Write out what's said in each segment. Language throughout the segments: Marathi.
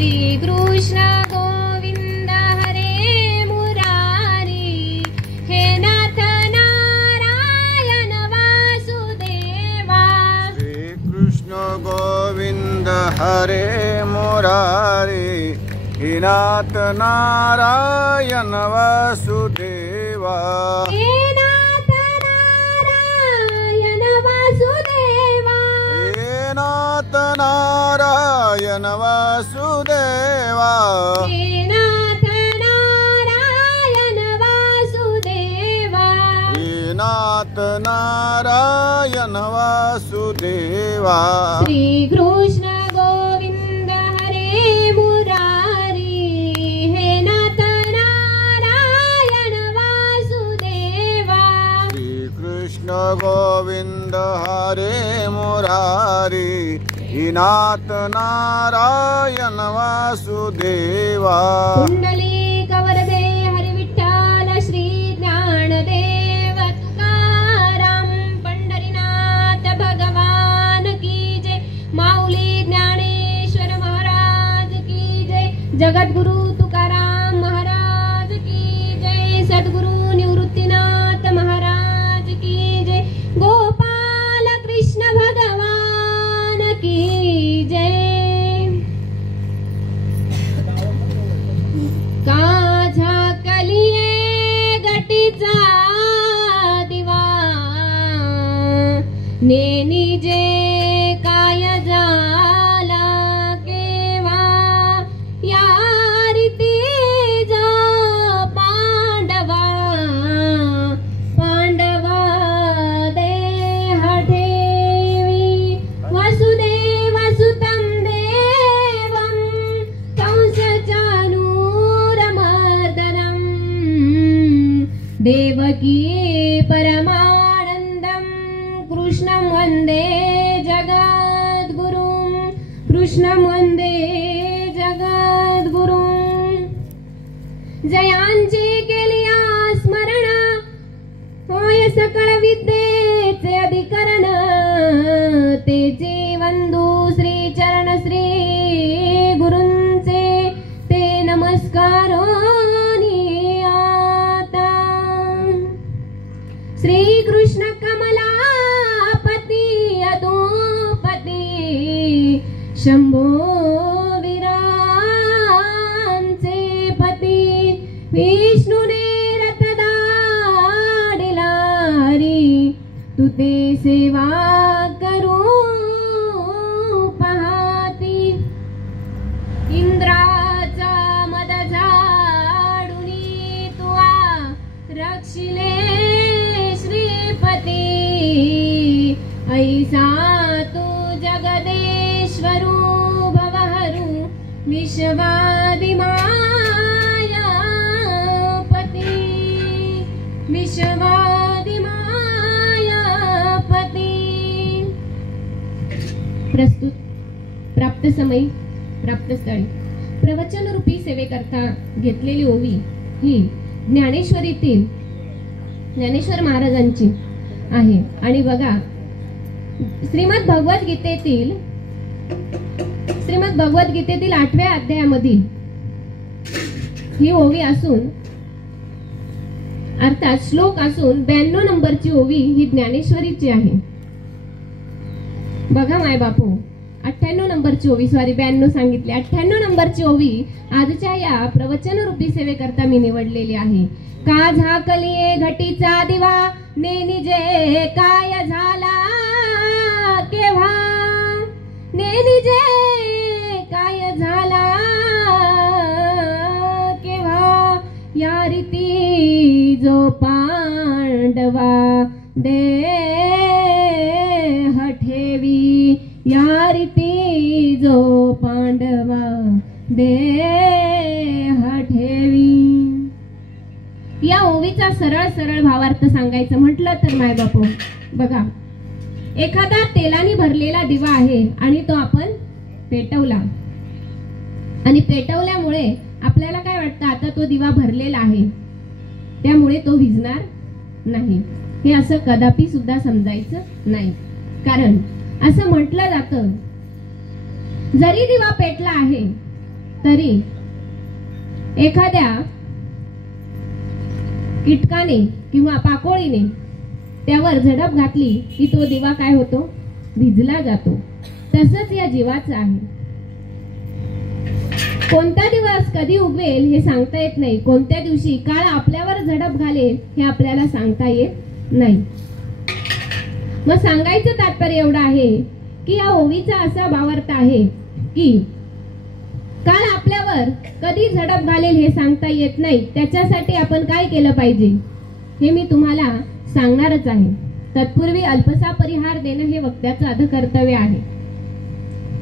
श्री कृष्ण गोविंद हरे मुरारी, हे नाथ नारायण वासुदेवा। श्री कृष्ण गोविंद हरे मुरारी, हे नाथ नारायण वासुदेवा। हे नाथ नारायण वासुदेवा, हे नाथ नारायण वासुदेवा। हे नाथ नारायण वासुदेवा, हे नाथ नारायण वासुदेवा। श्री कृष्ण गोविंद हरे मुरारी, हे नाथ नारायण वासुदेवा। श्री कृष्ण गोविंद हरे मुरारी, हे नाथ नारायण वासुदेवा। कुंडलिक वरदे हरि विठ्ठल श्री ज्ञानदेव तुकाराम, पंढरीनाथ भगवान की जय, माऊली ज्ञानेश्वर महाराज की जय, जगद्गुरु तुकाराम महाराज की जय, सद्गुरु निवृत्तीनाथ महाराज की जय, गोपाल कृष्ण भगवान की जय। का झाकलिये गटीचा दिवा, नेनी जे काय झाला केव्हा, या रीती जा पांडवा, पांडवा देह ठेवी, वसुदेव सुतं देवं, कंसचानूरमर्दनं, देवकी परमानन्दं, कृष्णं वन्दे जगद्गुरुं, कृष्णं वन्दे जगद्गुरुं। जयांची केलिया स्मरण, होय सकळ विद्येचे अधिकरण, तेचे वंदू श्री चरण श्री गुरूंचे, ते नमस्कार आता। श्री कृष्ण कमलापती अधोपती, शंभो वीरांचे पती, विष्णुने रथ धाडिला हरी, तुते सेवा करू पाहती। इंद्राचा मद झाडुनी तुआ, रक्षिले श्रीपती, ऐसा तू जगदेश्वरू भवहरू, विश्वादिमायापती, विश्वादिमायापती। प्रस्तुत प्राप्त समय प्राप्त स्थळी प्रवचन रूपी सेवेकरता घेतलेली ओवी ही ज्ञानेश्वरीतील ज्ञानेश्वर महाराजांची आहे। आणि बघा, श्रीमद भगवद्गीतेतील 8व्या अध्यायामधील ही ओवी असून, अर्थात श्लोक असून 92 नंबरची ओवी ही ज्ञानेश्वरीची आहे। बघा माय बापू, 98 नंबरची ओवी, सॉरी 92 सांगितले, 98 नंबरची ओवी आजच्या या प्रवचन रूपी सेवेकरता मी निवडलेली आहे। का झाकलिये घटीचा दिवा, नेनी जे काय झाला केव्हा, नेनी जे काय झाला केव्हा, या रीती जो पांडवा देह ठेवी, या रीती जो पांडवा देह ठेवी। या ओवीचा सरळ सरळ भावार्थ सांगायचं म्हटलं तर माय बापू, बघा, एखादा तेलाने भरलेला दिवा आहे आणि तो आपण पेटवला, आणि पेटवल्यामुळे आपल्याला काय वाटतं, आता तो दिवा भरलेला आहे, त्यामुळे तो विझणार नाही। हे असं कदापि सुद्धा समजायचं नाही, कारण असं म्हटलं जातं, जरी दिवा पेटला आहे तरी एखाद्या कीटकाने किंवा पाकोळीने त्यावर झडप घातली की तो दिवा काय होतो? भिजला जातो. तसंच या जीवाचं आहे. कोणता दिवस कधी उगवेल हे सांगता येत नाही. कोणत्या दिवशी काळ आपल्यावर झडप घालेल हे आपल्याला सांगता येत नाही. मग सांगायचं तात्पर्य एवढं आहे की या ओवीचा असा भावार्थ आहे की काळ आपल्यावर कधी झडप घालेल हे सांगता येत नाही. त्याच्यासाठी आपण काय केलं पाहिजे हे मी तुम्हाला सांगणारच आहे. तत्पूर्वी अल्पसा परिहार देणं हे वक्त्याचं अधकर्तव्य आहे.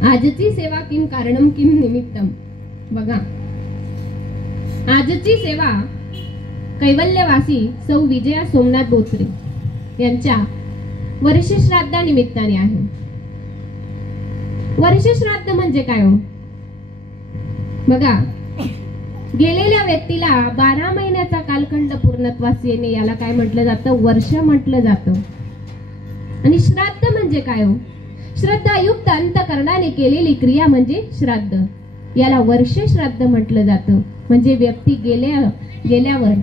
आजची सेवा किम कारणम किम निमित्तम. बघा, आजची सेवा कैवल्यवासी सौ विजया सोमनाथ बोचरे यांच्या वर्षश्राद्धानिमित्ताने आहे. वर्षश्राद्ध म्हणजे काय हो? बघा, गेलेल्या व्यक्तीला 12 महिन्याचा कालखंड पूर्णत्वास येणे याला काय म्हटलं जातं? वर्ष म्हटलं जातं. आणि श्राद्ध म्हणजे काय हो? श्रद्धायुक्त अंतकरणाने केलेली क्रिया म्हणजे श्राद्ध. याला वर्ष श्राद्ध म्हटलं जातं. म्हणजे व्यक्ती गेल्यावर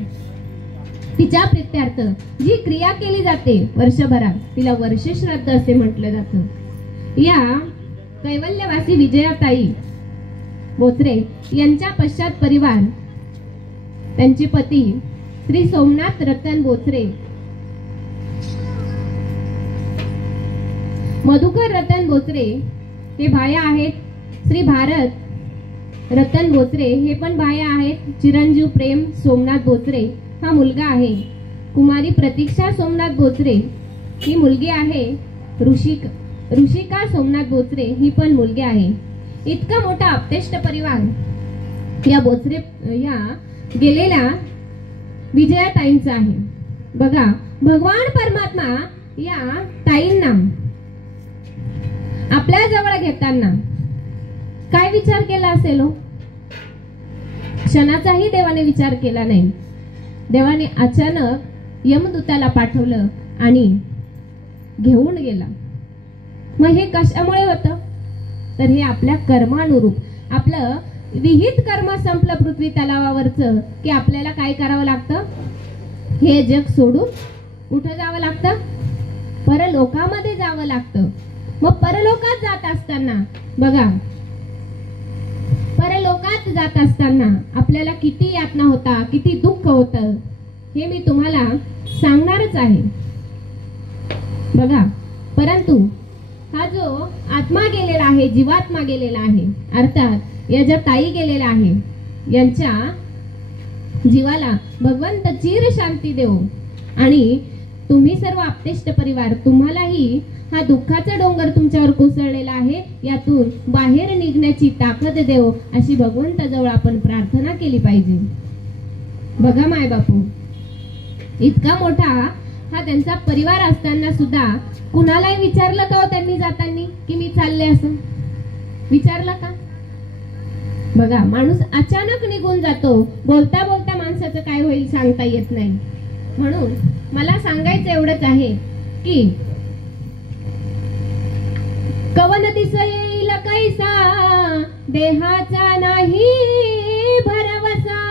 तिच्या प्रित्यर्थ जी क्रिया केली जाते वर्षभरात तिला वर्ष श्राद्ध असे म्हटलं जातं. या कैवल्यवासी विजयाताई बोचरे यांच्या पश्चात परिवार, त्यांचे पती श्री सोमनाथ रतन बोचरे, मधुकर रतन बोचरे हे भाया आहेत. श्री भारत रतन बोचरे हे पण भाया आहेत. चिरंजीव प्रेम सोमनाथ बोचरे हा मुलगा आहे. कुमारी प्रतीक्षा सोमनाथ बोचरे ही मुलगी आहे. ऋषिका सोमनाथ बोचरे ही पण मुलगी आहे. इतका मोठा अपतेष्ट परिवार या बोचरे या गेलेल्या विजयाताईंचा आहे. बघा, भगवान परमात्मा या ताईंना आपल्या जवळ घेताना काय विचार केला असेल हो? क्षणाचाही देवाने विचार केला नाही. देवाने अचानक यमदूताला पाठवलं आणि घेऊन गेला. मग हे कशामुळे होतं? तर हे आपल्या कर्मानुरूप, आपलं विहित कर्म संपलं पृथ्वी तलावावरचं की आपल्याला काय करावं लागतं? हे जग सोडून कुठं जावं लागतं? परलोकामध्ये जावं लागतं. मग परलोकात जात असताना बघा, परलोकात जात असताना आपल्याला किती यातना होता, किती दुःख होतं हे मी तुम्हाला सांगणारच आहे. बघा, परंतु हा जो आत्मा गेलेला आहे, जीवात्मा गेलेला आहे, अर्थात या ज्या ताई गेलेल्या आहे यांच्या जीवाला भगवंत चिर शांती देव. आणि तुम्ही सर्व आपतेष्ट परिवार, तुम्हालाही हा दुःखाचा डोंगर तुमच्यावर कोसळलेला आहे, यातून बाहेर निघण्याची ताकद देव अशी भगवंताजवळ आपण प्रार्थना केली पाहिजे. बघा माय बापू, इतका मोठा हा त्यांचा परिवार असताना सुद्धा कुणालाही विचारलं का हो त्यांनी जाताना की मी चालले? असं विचारलं का? बघा, माणूस अचानक निघून जातो. बोलता बोलता माणसाचं काय होईल सांगता येत नाही. म्हणून मला सांगायचं एवढंच आहे की कवन दिस येईल कैसा देहाचा नाही भरवसा.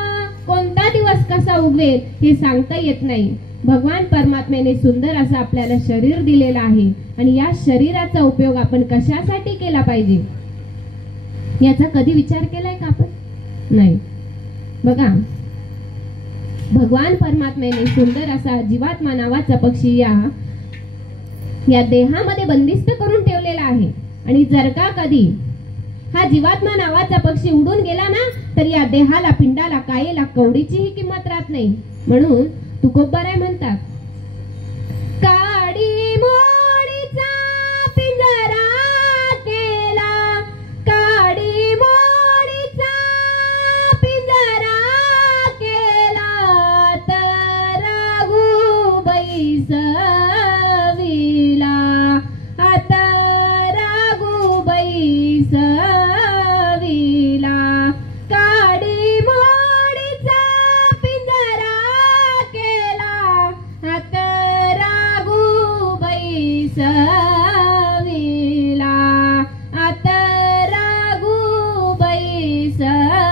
कोणता दिवस कसा उगवेल हे सांगता येत नाही. भगवान परमात्म्याने सुंदर असं आपल्याला शरीर दिलेलं आहे आणि या शरीराचा उपयोग आपण कशासाठी केला पाहिजे याचा कधी विचार केलाय का आपण? नाही. बघा, भगवान परमात्म्याने सुंदर असा जीवात्मा नावाचा पक्षी या देहामध्ये बंदिस्त करून ठेवलेला आहे. आणि जर का कधी हा जीवात्मा नावाचा पक्षी उडून गेला ना तर या देहाला, पिंडाला, कायेला कवडीचीही किंमत राहत नाही. म्हणून तुकोबाराय म्हणतात, काडी मोडीचा पिंजरा केला, काडी मोडीचा पिंजरा केला, तर राघूबाई सविला, आता राघूबाई सविला. काडी मोडीचा पिंजरा केला, आता राघूबाई सविला, आता राघूबाई सविला.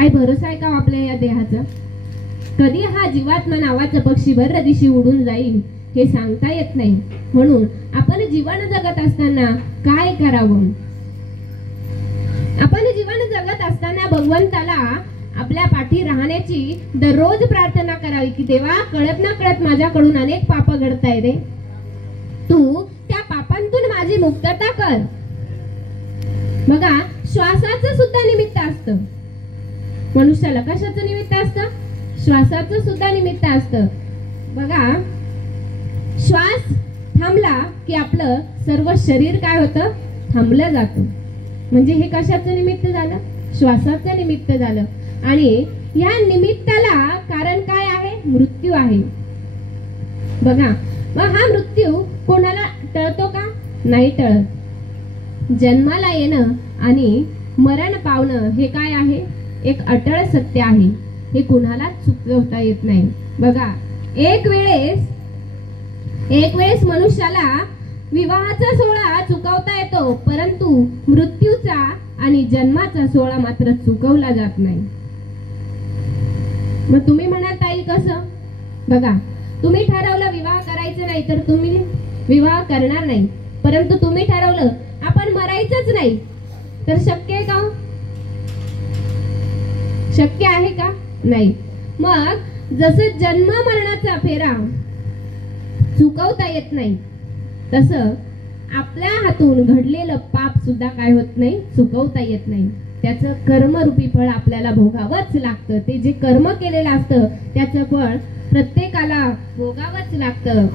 काय भरोसा आहे का आपल्या या देहाचा? कधी हा जीवात्मा नावाचा पक्षी भर दिशी उडून जाईल हे सांगता येत नाही. म्हणून आपण जीवन जगत असताना काय करावं? आपण जीवन जगत असताना भगवंताला आपल्या पाठी राहण्याची दररोज प्रार्थना करावी की देवा, कळत ना कळत माझ्याकडून अनेक पाप घडताय रे, तू त्या पापांतून माझी मुक्तता कर. बघा, श्वासाचं सुद्धा निमित्त असतं मनुष्याला. कशाचं निमित्त असतं? श्वासाचं सुद्धा निमित्त असतं. बघा, श्वास थांबला की आपलं सर्व शरीर काय होतं? थांबलं जातं. म्हणजे हे कशाचं निमित्त झालं? श्वासाचं निमित्त झालं. आणि या निमित्ताला कारण काय आहे? मृत्यू आहे. बघा, मग हा मृत्यू कोणाला टळतो का? नाही टळत. जन्माला येणं आणि मरण पावणं हे काय आहे? एक अटळ सत्य आहे. हे कोणालाच चुकवता येत नाही. बघा, एक वेळेस मनुष्याला विवाहाचा सोहळा चुकवता येतो, परंतु मृत्यूचा आणि जन्माचा सोहळा मात्र चुकवला जात नाही. मग तुम्ही म्हणाल ताई कसं? बघा, तुम्ही ठरवलं विवाह करायचं नाही तर तुम्ही विवाह करणार नाही, परंतु तुम्ही ठरवलं आपण मरायचंच नाही तर शक्य आहे का? शक्य आहे का? नाही. मग जसं जन्म मरणाचा फेरा चुकवता येत नाही, तसं आपल्या हातून घडलेलं पाप सुद्धा काय होत नाही? चुकवता येत नाही. त्याचं कर्मरूपी फळ आपल्याला भोगावंच लागतं. ते जे कर्म केलेलं असतं त्याचं फळ प्रत्येकाला भोगावंच लागतं.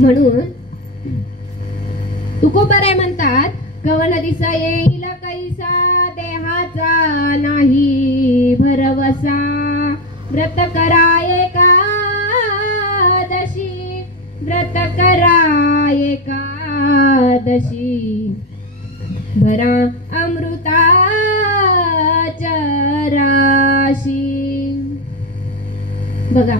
म्हणून तुकोबाराय म्हणतात, कवन दिसा येईल कैसा देहाचा नाही भरवसा, व्रत कराय एकादशी, व्रत कराय एकादशी, भरा अमृताच्या राशी. बघा,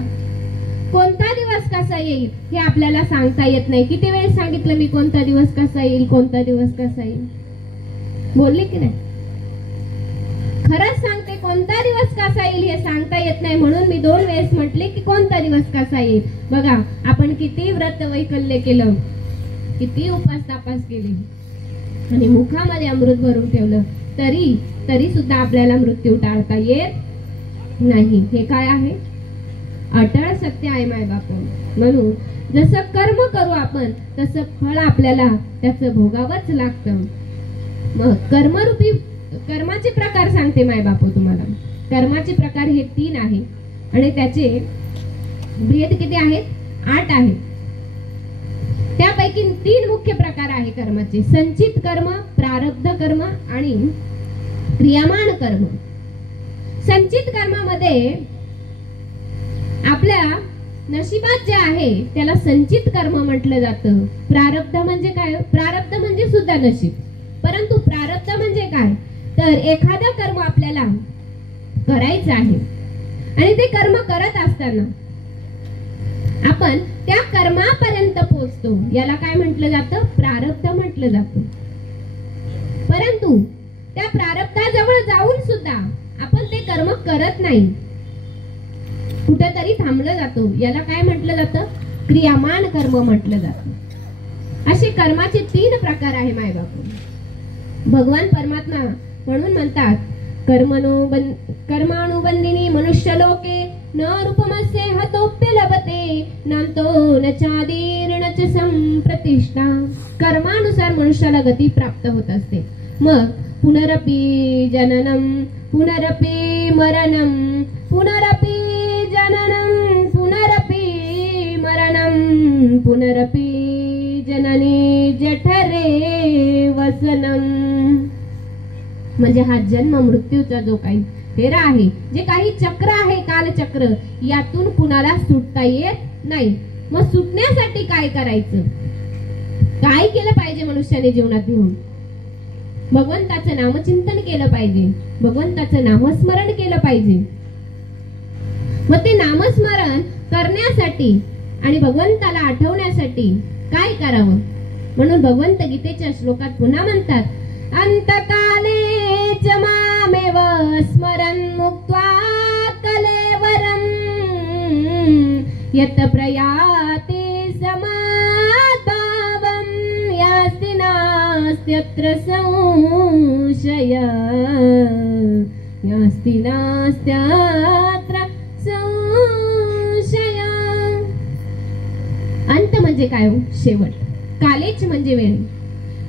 कोणता दिवस कसा येईल हे आपल्याला सांगता येत नाही. किती वेळेस सांगितलं मी कोणता दिवस कसा येईल, कोणता दिवस कसा येईल? बोलले की नाही? खरंच सांगते, कोणता दिवस कसा येईल हे सांगता येत नाही. म्हणून मी 2 वेळेस म्हटले की कोणता दिवस कसा येईल. बघा, आपण किती व्रत वैकल्य केलं, किती उपास तापास केले आणि मुखामध्ये अमृत भरून ठेवलं, तरी सुद्धा आपल्याला मृत्यू टाळता येत नाही. हे काय आहे? अटळ सत्य आहे माय बाप. म्हणून जसं कर्म करू आपण तसं फळ आपल्याला त्याचं भोगावंच लागतं. मग कर्माचे प्रकार सांगते माय बाप तुम्हाला. कर्माचे प्रकार हे 3 आहे आणि त्याचे भेद किती आहेत? 8 आहेत. त्यापैकी 3 मुख्य प्रकार आहे कर्माचे: संचित कर्म, प्रारब्ध कर्म आणि क्रियामान कर्म. संचित कर्मामध्ये आपल्या नशिबात जे आहे त्याला संचित कर्म म्हटलं जातं. प्रारब्ध म्हणजे काय? प्रारब्ध म्हणजे सुद्धा नशीब. परंतु प्रारब्ध म्हणजे काय? तर एखादं कर्म आपल्याला करायचं आहे आणि ते कर्म करत असताना आपण त्या कर्मापर्यंत पोहोचतो, याला काय म्हटलं जातं? प्रारब्ध म्हटलं जातं. परंतु त्या प्रारब्धाजवळ जाऊन सुद्धा आपण ते कर्म करत नाही, कुठेतरी थांबलं जातो, याला काय म्हटलं जातं? क्रियामान कर्म म्हटलं जातं. असे कर्माचे 3 प्रकार आहे माय बापू. भगवान परमात्मा म्हणून म्हणतात, कर्मानुबंधिनी मनुष्य लोके न रूपमस्य हतोप्य लभते नांतो न चादीर्ण च संप्रतिष्ठा. कर्मानुसार मनुष्याला गती प्राप्त होत असते. मग पुनरपि जननम पुनरपि मरणम पुनरपि जननम पुनरपि मरणम पुनरपि जननी जठरे वसनम. म्हणजे हा जन्म मृत्यूचा जो काही फेरा आहे, जे काही चक्र आहे, कालचक्र, यातून कुणाला सुटता येत नाही. मग सुटण्यासाठी काय करायचं? काय केलं पाहिजे मनुष्याने जीवनात येऊन? भगवंताचं नामचिंतन केलं पाहिजे, भगवंताचं नामस्मरण केलं पाहिजे. मग ते नामस्मरण करण्यासाठी आणि भगवंताला आठवण्यासाठी काय करावं? म्हणून भगवंत गीतेच्या श्लोकात पुन्हा म्हणतात, अंतकाले च मामेव स्मरन् मुक्त्वा कलेवरं यत् प्रयाति समाधावं यास्ति नास्त्यत्र संशय यास्ति नास्त्यत्र संशय. अंत म्हणजे काय हो? शेवट. कालेच म्हणजे वेळ.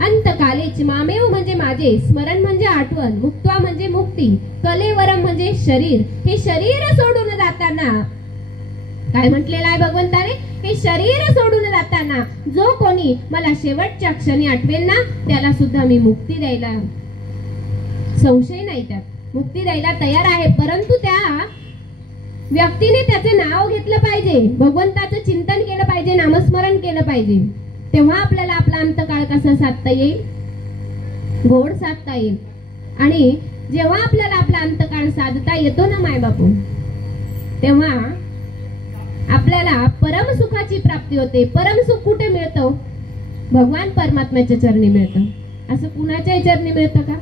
अंत कालेच. मामेव म्हणजे माझे. स्मरण म्हणजे आठवण. मुक्त्वा म्हणजे मुक्ती. कलेवरम म्हणजे शरीर. हे शरीर सोडून जाताना काय म्हटलेलं आहे भगवंताने? हे शरीर सोडून जाताना जो कोणी मला शेवटच्या क्षणी आठवेल ना त्याला सुद्धा मी मुक्ती द्यायला, संशय नाही त्यात, मुक्ती द्यायला तयार आहे. परंतु त्या व्यक्तीने त्याचे नाव घेतलं पाहिजे, भगवंताचं चिंतन केलं पाहिजे, नामस्मरण केलं पाहिजे. तेव्हा आपल्याला आपला अंतकाळ कसा साधता येईल? गोड साधता येईल. आणि जेव्हा आपल्याला आपला अंतकाळ साधता येतो ना माय बापू, तेव्हा आपल्याला परमसुखाची प्राप्ती होते. परमसुख कुठे मिळतं? भगवान परमात्म्याच्या चरणी मिळतं. असं कुणाच्याही चरणी मिळतं का?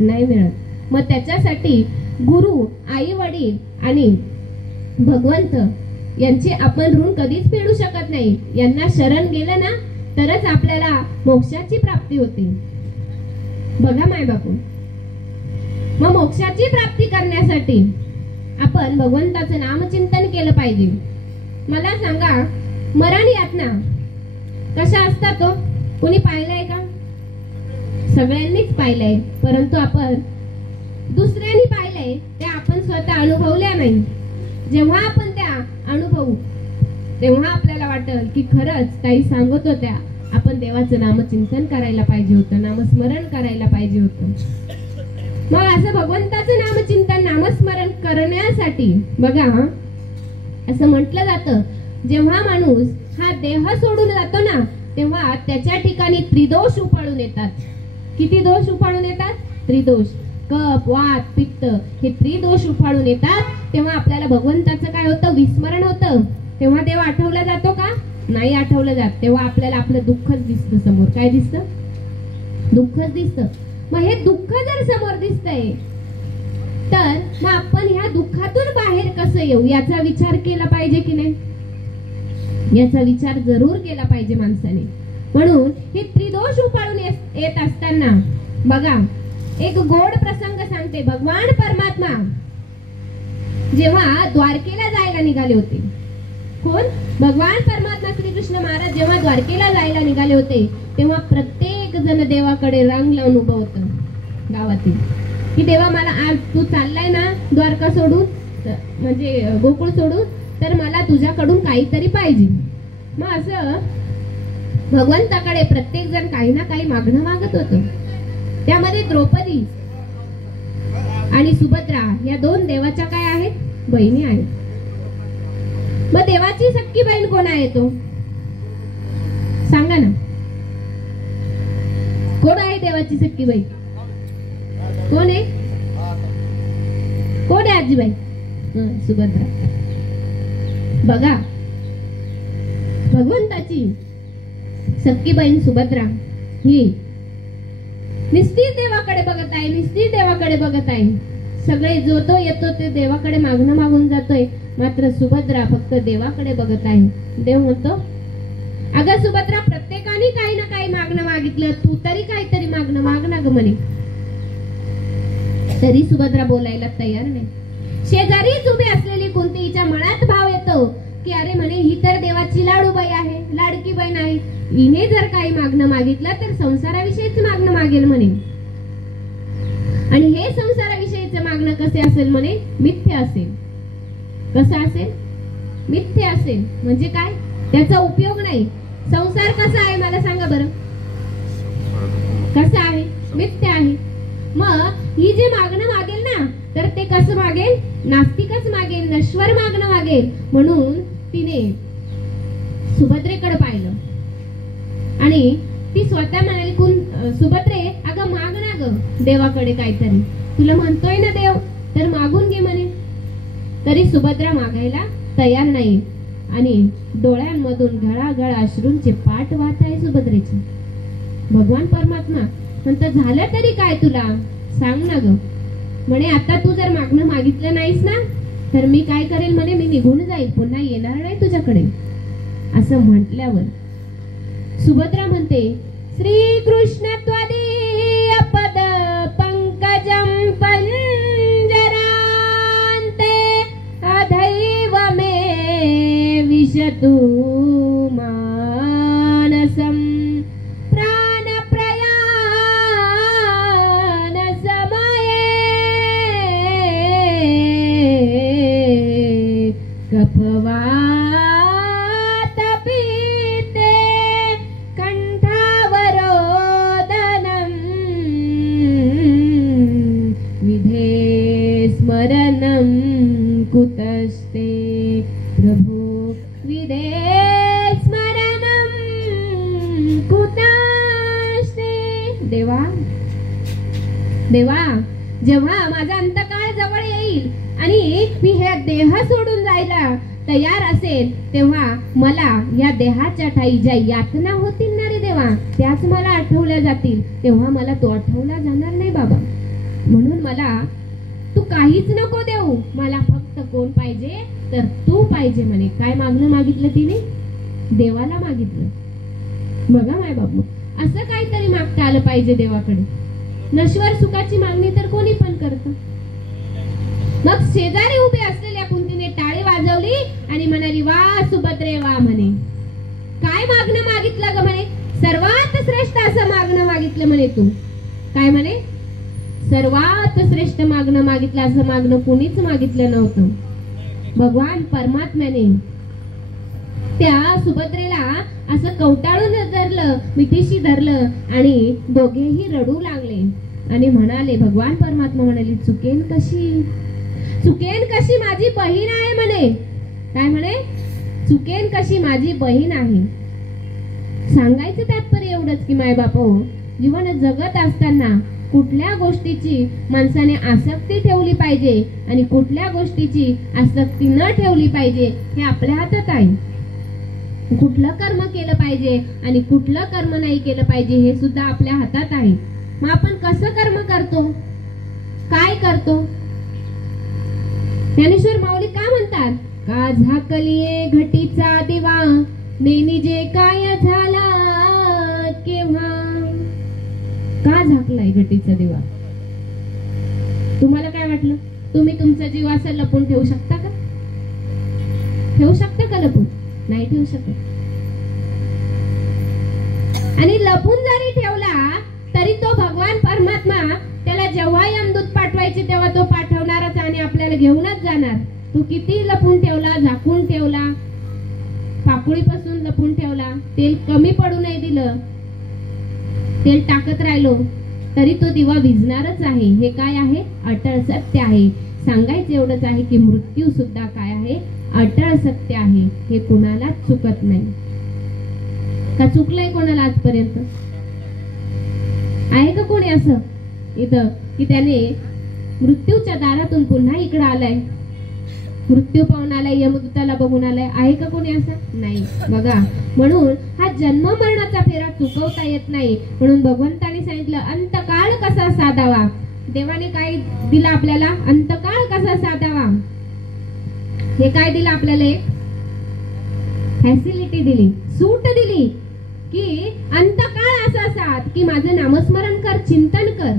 नाही मिळत. मग त्याच्यासाठी गुरु, आई वडील आणि भगवंत यांचे आपण ऋण कधीच फेडू शकत नाही. यांना शरण गेलं ना तरच आपल्याला मोक्षाची प्राप्ती होते. बघा माय बापू, मग मोक्षाची प्राप्ती करण्यासाठी आपण भगवंताचं नामचिंतन केलं पाहिजे. मला सांगा, मरण यातना कशा असतात तो कोणी पाहिलंय का? सगळ्यांनीच पाहिलंय, परंतु आपण दुसऱ्यांनी पाहिलंय ते आपण स्वतः अनुभवल्या नाही. जेव्हा आपण त्या अनुभवू तेव्हा आपल्याला वाटेल की खरंच ताई सांगत होत्या, आपण देवाचं नामचिंतन करायला पाहिजे होतं, नामस्मरण करायला पाहिजे होतं. मग असं भगवंताचं नामचिंतन, नामस्मरण करण्यासाठी बघा असं म्हटलं जातं, जेव्हा माणूस हा देह सोडून जातो ना तेव्हा त्याच्या ठिकाणी त्रिदोष उफाळून येतात. किती दोष उफाळून येतात? त्रिदोष. कफ, वात, पित्त हे त्रिदोष उफाळून येतात. तेव्हा आपल्याला भगवंताचं काय होतं? विस्मरण होतं. तेव्हा देव आठवला जातो का? नाही आठवलं जात. तेव्हा आपल्याला आपलं दुःखच दिसतं समोर. काय दिसतं? दुःखच दिसतं. मग हे दुःख जर समोर दिसतंय तर मग आपण ह्या दुःखातून बाहेर कसं येऊ याचा विचार केला पाहिजे की नाही? याचा विचार जरूर केला पाहिजे माणसाने. म्हणून हे त्रिदोष उफाळून येत असताना बघा एक गोड प्रसंग सांगते. भगवान परमात्मा जेव्हा द्वारकेला जायला निघाले होते, कोण? भगवान परमात्मा श्रीकृष्ण महाराज जेव्हा द्वारकेला जायला निघाले होते तेव्हा प्रत्येक जण देवाकडे रांग लावून उभं होतं गावातील, की देवा मला आज तू चाललाय ना द्वारका सोडून, म्हणजे गोकुळ सोडून, तर मला तुझ्याकडून काहीतरी पाहिजे. मग असं भगवंताकडे प्रत्येक जण काही ना काही मागणं मागत होतं. त्यामध्ये द्रौपदी आणि सुभद्रा या दोन देवाच्या काय आहेत? बहिणी आहेत. मग देवाची सख्खी बहीण कोण आहे? तो सांगा ना, कोण आहे देवाची सख्खी बहीण? कोण आहे? कोण आहे आजीबाई? सुभद्रा. बघा भगवंताची सख्खी बहीण सुभद्रा ही निस्तीच देवाकडे बघत आहे, निस्तीच देवाकडे बघत आहे. सगळे जो तो येतो ते देवाकडे मागणं मागून जातोय, मात्र सुभद्रा फक्त देवाकडे बघत आहे. देव म्हणतो, अगं सुभद्रा, प्रत्येकाने काही ना काही मागणं मागितलं, तू तरी काहीतरी मागणं माग ना ग म्हणे. तरी सुभद्रा बोलायला तयार नाही. शेजारीच उभी असलेली कुंतीच्या मनात भाव येतो की अरे म्हणे ही तर देवाची लाडूबाई आहे, लाडकी बहीण आहे, हिने जर काही मागणं मागितलं तर संसाराविषयीच मागणं मागेल म्हणे. आणि हे संसाराविषयीचं मागणं कसे असेल म्हणे? मिथ्या असेल. कसं असेल? मिथ्या असेल. म्हणजे काय? त्याचा उपयोग नाही. संसार कसा आहे मला सांगा बरं? कसा आहे? मिथ्या आहे. मग ही जे मागणं मागेल ना तर ते कसं मागेल? नास्तिकच मागेल, नश्वर मागणं मागेल. म्हणून तिने सुभद्रेकडे पाहिलं आणि ती स्वतः म्हणाली, सुभद्रे अगं माग ना ग देवाकडे काहीतरी, तुला म्हणतोय ना देव तर मागून घे म्हणे. तरी सुभद्रा मागायला तयार नाही आणि डोळ्यांमधून गळागळ अश्रूंचे पाठ वाहत आहे सुभद्रेची. भगवान परमात्मा म्हणतो, झालं तरी काय तुला? सांग ना ग. म्हणे आता तू जर मागणं मागितलं नाहीस ना तर मी काय करेल म्हणे, मी निघून जाईल, पुन्हा येणार नाही तुझ्याकडे. असं म्हटल्यावर सुभद्रा म्हणते, श्री कृष्ण त्वदीय पद पंकजं पंजरान्ते अधैव मे विशतु मानसं प्राणप्रयाण समये कफवात पीते कंठावरोदनं विधे स्मरणं कुतस्ते प्रभो विधे स्मरणं कुतस्ते. देवा देवा, जेव्हा माझा अंतकाळ जवळ येईल आणि मी हे देह सोडून जायला तयार असेल तेव्हा मला या देहाच्या ठाई ज्या यातना होतील ना रे देवा, त्याच मला आठवल्या जातील. तेव्हा मला तो आठवला जाणार नाही बाबा. म्हणून मला तू काहीच नको देऊ, मला फक्त कोण पाहिजे तर तू पाहिजे म्हणे. काय मागणं मागितलं तिने? देवाला मागितलं. बघा माय बाबू, असं काहीतरी मागता आलं पाहिजे देवाकडे. नश्वर सुखाची मागणी तर कोणी पण करतं. मग शेजारी उभे असलेल्या कुंतीने टाळी वाजवली आणि म्हणाली, वा सुभद्रे वा म्हणे. काय मागणं मागितलं ग म्हणे? सर्वात श्रेष्ठ असं मागणं मागितलं म्हणे तू. काय म्हणे? सर्वात श्रेष्ठ मागणं मागितलं. असं मागणं कोणीच मागितलं नव्हतं. भगवान परमात्म्याने त्या सुभद्रेला असं कवटाळून धरलं, मिठीशी धरलं आणि दोघेही रडू लागले आणि म्हणाले, भगवान परमात्मा म्हणाले, चुकेन कशी, चुकेन कशी माझी बहीण आहे म्हणे. काय म्हणे? चुकेन कशी माझी बहीण आहे. सांगायचं तात्पर्य एवढंच की माय बाप, जीवन जगत असताना कुठल्या गोष्टीची माणसाने आसक्ती ठेवली पाहिजे आणि कुठल्या गोष्टीची आसक्ती न ठेवली पाहिजे हे आपल्या हातात आहे. कुठलं कर्म केलं पाहिजे आणि कुठलं कर्म नाही केलं पाहिजे हे सुद्धा आपल्या हातात आहे. मग आपण कसं कर्म करतो, काय करतो? ज्ञानेश्वर माऊली का म्हणतात, का झाकलीये घटीचा दिवा नेनी जे काय झाला केव्हा. का झाकलाय घटीचा दिवा? तुम्हाला काय वाटलं? तुम्ही तुमचा जीव असं लपून ठेवू शकता का? ठेवू शकता का लपून? नाही ठेवू शकत. आणि लपून जरी ठेवला तरी तो भगवान परमात्मा त्याला जेव्हा यमदूत पाठवायचे तेव्हा तो पाठवणारच आणि आपल्याला घेऊनच जाणार. तू किती लपून ठेवला, झाकून ठेवला, पाकुळीपासून लपून ठेवला, तेल कमी पडू नाही दिलं, तेल टाकत राहिलो तरी तो दिवा विझणारच आहे. हे काय आहे? अटळ सत्य आहे. सांगायचं एवढंच आहे की मृत्यू सुद्धा काय आहे? अटळ सत्य आहे. हे कोणालाच चुकत नाही. का चुकलंय कोणाला आजपर्यंत? आहे का कोणी असं इथं की त्याने मृत्यूच्या दारातून पुन्हा इकडे आलाय, मृत्यू पाहून आलाय, यमदूताला बघून आलाय? आहे का कोणी असं? नाही. बघा, म्हणून हा जन्म मरणाचा फेरा चुकवता येत नाही. म्हणून भगवंताने सांगितलं अंतकाळ कसा साधावा. देवाने काय दिला आपल्याला? अंतकाळ कसा साधावा. हे काय दिलं आपल्याला? एक फॅसिलिटी दिली, सूट दिली की अंतकाळ असा साध की माझं नामस्मरण कर, चिंतन कर.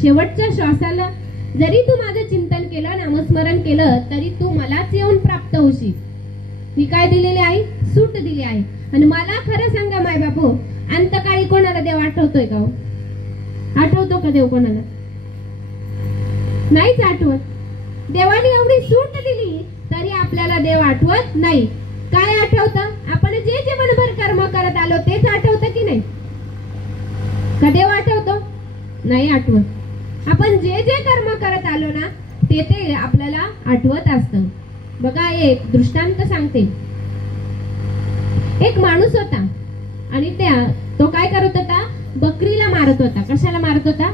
शेवटच्या श्वासाला जरी तू माझं चिंतन केलं, नामस्मरण केलं तरी तू मलाच येऊन प्राप्त होशील. ही काय दिलेली आहे? सूट दिली आहे. आणि मला खरं सांगा माय बापू, अंतकाळी कोणाला देव आठवतोय का? आठवतो का देव कोणाला? नाहीच आठवत. देवाने एवढी सूट दिली तरी आपल्याला देव आठवत नाही. काय आठवतं? आपण जे जीवनभर कर्म करत आलो तेच आठवतं की नाही? का देव आठवतो? नाही आठवत. आपण जे जे कर्म करत आलो ना ते ते आपल्याला आठवत असतं. बघा, एक दृष्टांत सांगते. एक माणूस होता आणि तो काय करत होता? बकरीला मारत होता. कशाला मारत होता?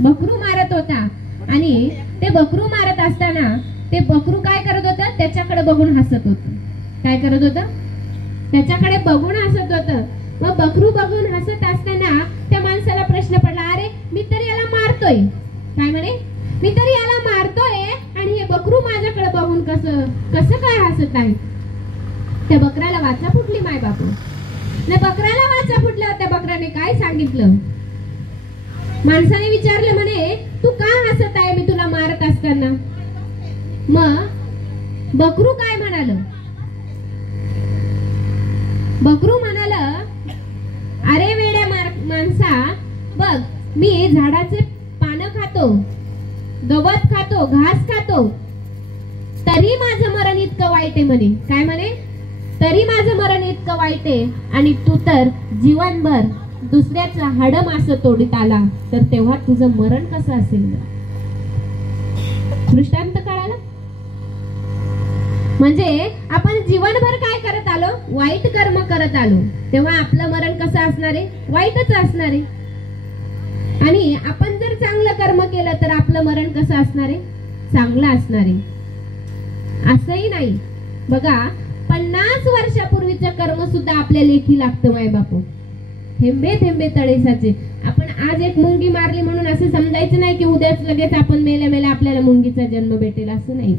बकरू मारत होता. आणि ते बकरू मारत असताना ते बकरू काय करत होतं? त्याच्याकडे बघून हसत होतं. काय करत होतं? त्याच्याकडे बघून हसत होतं. मग बकरू बघून हसत असताना त्या माणसाला प्रश्न पडला, अरे मी तर याला मारतोय. काय म्हणे? मी तर याला मारतोय आणि हे बकरू माझ्याकडे बघून कसं कसं काय हसत आहे. त्या बकऱ्याला वाचा फुटली माय बापू. ना बकऱ्याला वाचा फुटल्यावर त्या बकऱ्याने काय सांगितलं? माणसाने विचारलं म्हणे तू का हसत आहे मी तुला मारत असताना? मग बकरू काय म्हणाल? बकरू म्हणाल अरे वेड्या माणसा बघ मी झाडाचे पानं खातो, गवत खातो, घास खातो, तरी माझं मरण इतकं वाईट आहे म्हणे. काय म्हणे? तरी माझं मरण इतकं वाईट आहे आणि तू तर जीवनभर दुसऱ्याचा हाडमास तोडीत आला तर तेव्हा तुझं मरण कसं असेल? दृष्टांत कळाला? म्हणजे आपण जीवनभर काय करत आलो? वाईट कर्म करत आलो, तेव्हा आपलं मरण कसं असणार आहे? वाईटच असणार आहे. आणि आपण जर चांगलं कर्म केलं तर आपलं मरण कसं असणार आहे? चांगलं असणार आहे. असंही नाही बघा, 50 वर्षापूर्वीचं कर्म सुद्धा आपल्या लेखी लागतं माय बापू. थेंबे थेंबे तळे साचे. आपण आज एक मुंगी मारली म्हणून असं समजायचं नाही की उद्याच लगेच आपण मेल्या मेल्या आपल्याला मुंगीचा जन्म भेटेल. असं नाही,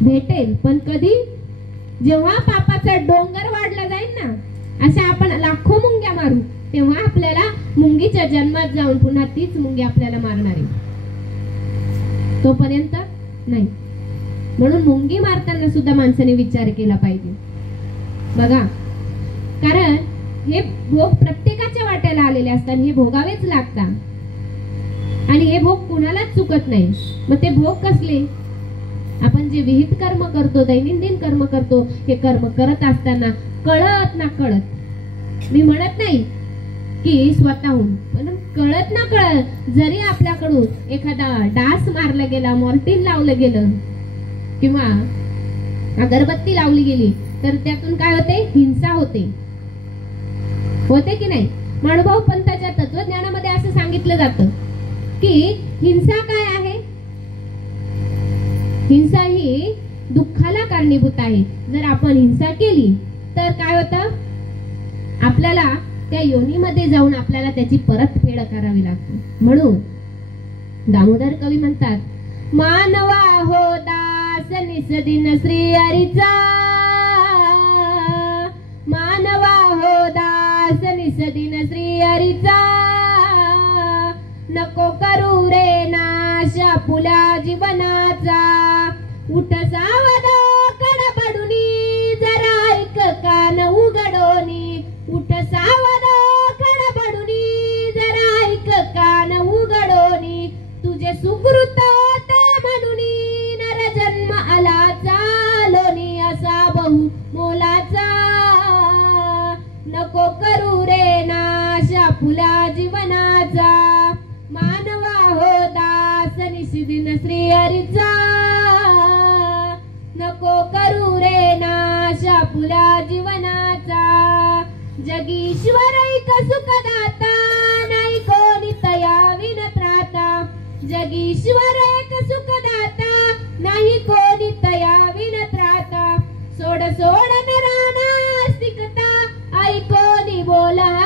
भेटेल पण कधी? जेव्हा पापाचा डोंगर वाढला जाईल ना, अशा आपण लाखो मुंग्या मारू तेव्हा आपल्याला मुंगीच्या जन्मात जाऊन पुन्हा तीच मुंगी आपल्याला मारणार आहे. तोपर्यंत नाही. म्हणून मुंगी मारताना सुद्धा माणसाने विचार केला पाहिजे बघा, कारण हे भोग प्रत्येकाच्या वाट्याला आलेले असतात, हे भोगावेच लागतात आणि हे भोग कुणालाच चुकत नाही. मग ते भोग कसले? आपण जे विहित कर्म करतो, दैनंदिन कर्म करतो, हे कर्म करत असताना कळत ना कळत, मी म्हणत नाही की स्वतःहून, पण कळत ना कळत जरी आपल्याकडून एखादा डास मारला गेला, मॉर्टिन लावलं गेलं किंवा अगरबत्ती लावली गेली तर त्यातून काय होते? हिंसा होते. होते की नाही? माणूभाऊ पंथाच्या तत्वज्ञानामध्ये असं सांगितलं जातं की हिंसा काय आहे? हिंसा ही दुःखाला कारणीभूत आहे. जर आपण हिंसा केली तर काय होतं? आपल्याला त्या योनीमध्ये जाऊन आपल्याला त्याची परतफेड करावी लागते. म्हणून दामोदर कवी म्हणतात, मानवा हो दास निसदिन श्री हरीचा, मानवा हो दास निसदिन श्री हरीचा, नको करू रे नाश आपुल्या जीवनाचा, उठ सावध कडबडुनी जरा ऐक कान उघडोनी, उठ सावध कडबडुनी जरा ऐक कान उघडोनी, तुझे सुकृत ते म्हणुनी नर जन्म आला चालोनी असा बहु मोलाचा, नको करू रे नाश आपुल्या जीवनाचा, मानवा हो दास निशिदिन श्री हरीचा, नको करू रे नाश आपुल्या जीवनाचा, जगीश्वर ऐक सुखदाता नाही कोणी तया विनत्राता, जगीश्वर एक सुखदाता नाही कोणी तया विनत्राता, सोड सोड नरानास्तिकता ऐकोनी बोला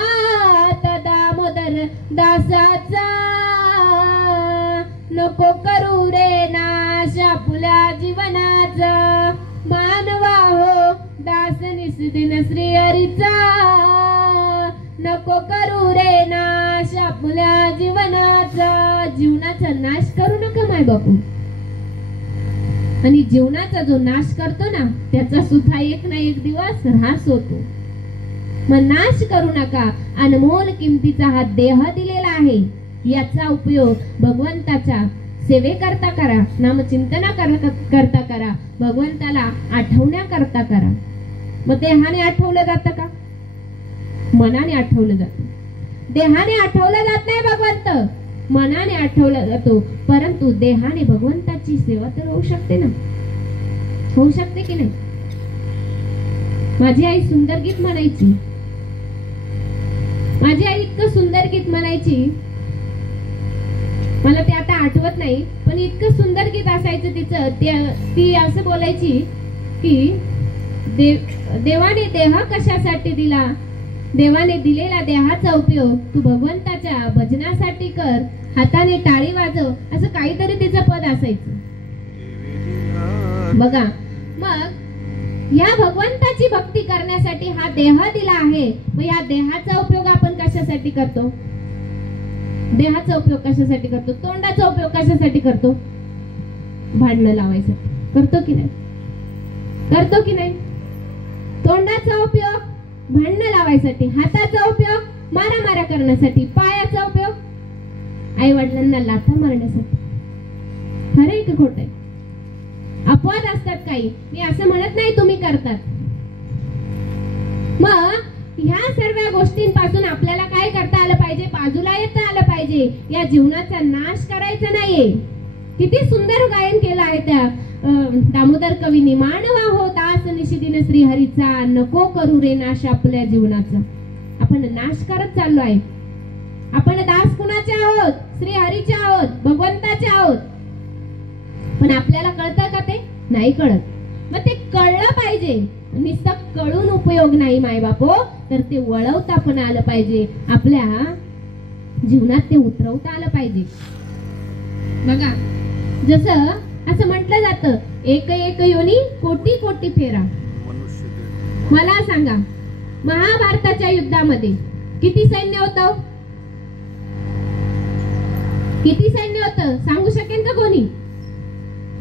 दामोदर दासाचा, नको करू रे नाश आपुल्या जीवनाचा, मानवा हो दास निसदिन श्री हरीचा, नको करू रे नाश आपुल्या जीवनाचा. जीवनाचा नाश करू नका माय बापू. आणि जीवनाचा जो नाश करतो ना त्याचा सुद्धा एक ना एक दिवस ऱ्हास होतो. मग नाश करू नका. अनमोल किमतीचा हा देह दिलेला आहे, याचा उपयोग भगवंताच्या सेवेकरता करा, नामचिंतना करता करा, भगवंताला आठवण्याकरता करा. मग देहाने आठवलं जातं का? मनाने आठवलं जातं. देहाने आठवलं जात नाही भगवंत, मनाने आठवला जातो. परंतु देहाने भगवंताची सेवा तर होऊ शकते ना, होऊ शकते की नाही? माझी आई सुंदर गीत म्हणायची, माझी आई इतकं सुंदर गीत म्हणायची, मला ते आता आठवत नाही, पण इतकं सुंदर गीत असायचं तिचं. ती असं बोलायची की देवाने देह कशासाठी दिला? देवाने दिलेला देहाचा उपयोग तू भगवंताच्या भजनासाठी कर हाताने टाळी वाजव, असं काहीतरी तिचं पद असायचं. बघा, मग या भगवंताची भक्ती करण्यासाठी हा देह दिला आहे. मग या देहाचा उपयोग आपण कशासाठी करतो? देहाचा उपयोग कशासाठी करतो? तोंडाचा उपयोग कशासाठी करतो? भांडणं लावायसाठी करतो की नाही? करतो की नाही? तोंडाचा उपयोग भांडणं लावायसाठी, हाताचा उपयोग मारामाऱ्या करण्यासाठी, पायाचा उपयोग आई वडिलांना लाथा मारण्यासाठी. खरंय की खोटंय? अपवाद असतात काही, मी असं म्हणत नाही तुम्ही करतात. मग ह्या सर्व गोष्टींपासून आपल्याला काय करता आलं पाहिजे? बाजूला येता आलं पाहिजे. या जीवनाचा नाश करायचा नाहीये. किती सुंदर गायन केलं आहे त्या दामोदर कवींनी. मानवा हो दास निशिदिन श्री हरीचा, नको करू रे नाश आपल्या जीवनाचा. आपण नाश करत चाललो आहे. आपण दास कुणाचे आहोत? श्री हरीचे आहोत, भगवंताचे आहोत. पण आपल्याला कळतं का? ते नाही कळत. मग ते कळलं पाहिजे. नुसतं कळून उपयोग नाही माय बापो, तर ते वळवता पण आलं पाहिजे. आपल्या जीवनात ते उतरवता आलं पाहिजे. बघा, जसं असं म्हटलं जातं, एक एक योनी कोटी कोटी फेरा. मला सांगा, महाभारताच्या युद्धामध्ये किती सैन्य होतं? किती सैन्य होतं सांगू शकेल का कोणी?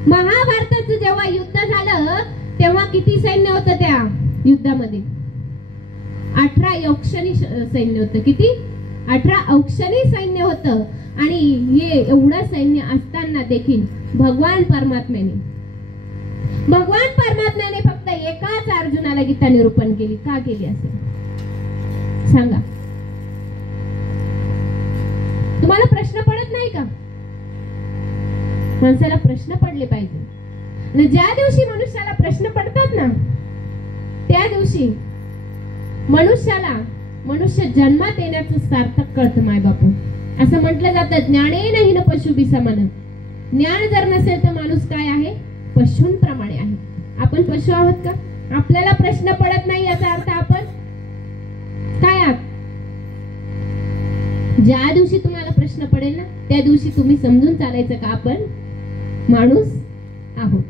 महाभारताचं जेव्हा युद्ध झालं तेव्हा किती सैन्य होतं त्या युद्धामध्ये? 18 औक्षणी सैन्य होतं. किती? 18 औक्षणी सैन्य होतं. आणि हे एवढं सैन्य असताना देखील भगवान परमात्म्याने फक्त एकाच अर्जुनाला गीता निरूपण केली. का केली असेल सांगा? तुम्हाला प्रश्न पडत नाही का? माणसाला प्रश्न पडले पाहिजे. आणि ज्या दिवशी मनुष्याला प्रश्न पडतात ना, त्या दिवशी मनुष्य जन्मात येण्याचं सार्थक कळतं माय बापू. असं म्हटलं जातं, ज्ञाने नाही न पशुभी समान. ज्ञान जर नसेल तर माणूस काय आहे? पशूंप्रमाणे आहे. आपण पशु आहोत का? आपल्याला प्रश्न पडत नाही याचा अर्थ आपण काय आहात? ज्या दिवशी तुम्हाला प्रश्न पडेल ना, त्या दिवशी तुम्ही समजून चालायचं का आपण माणूस आहोत.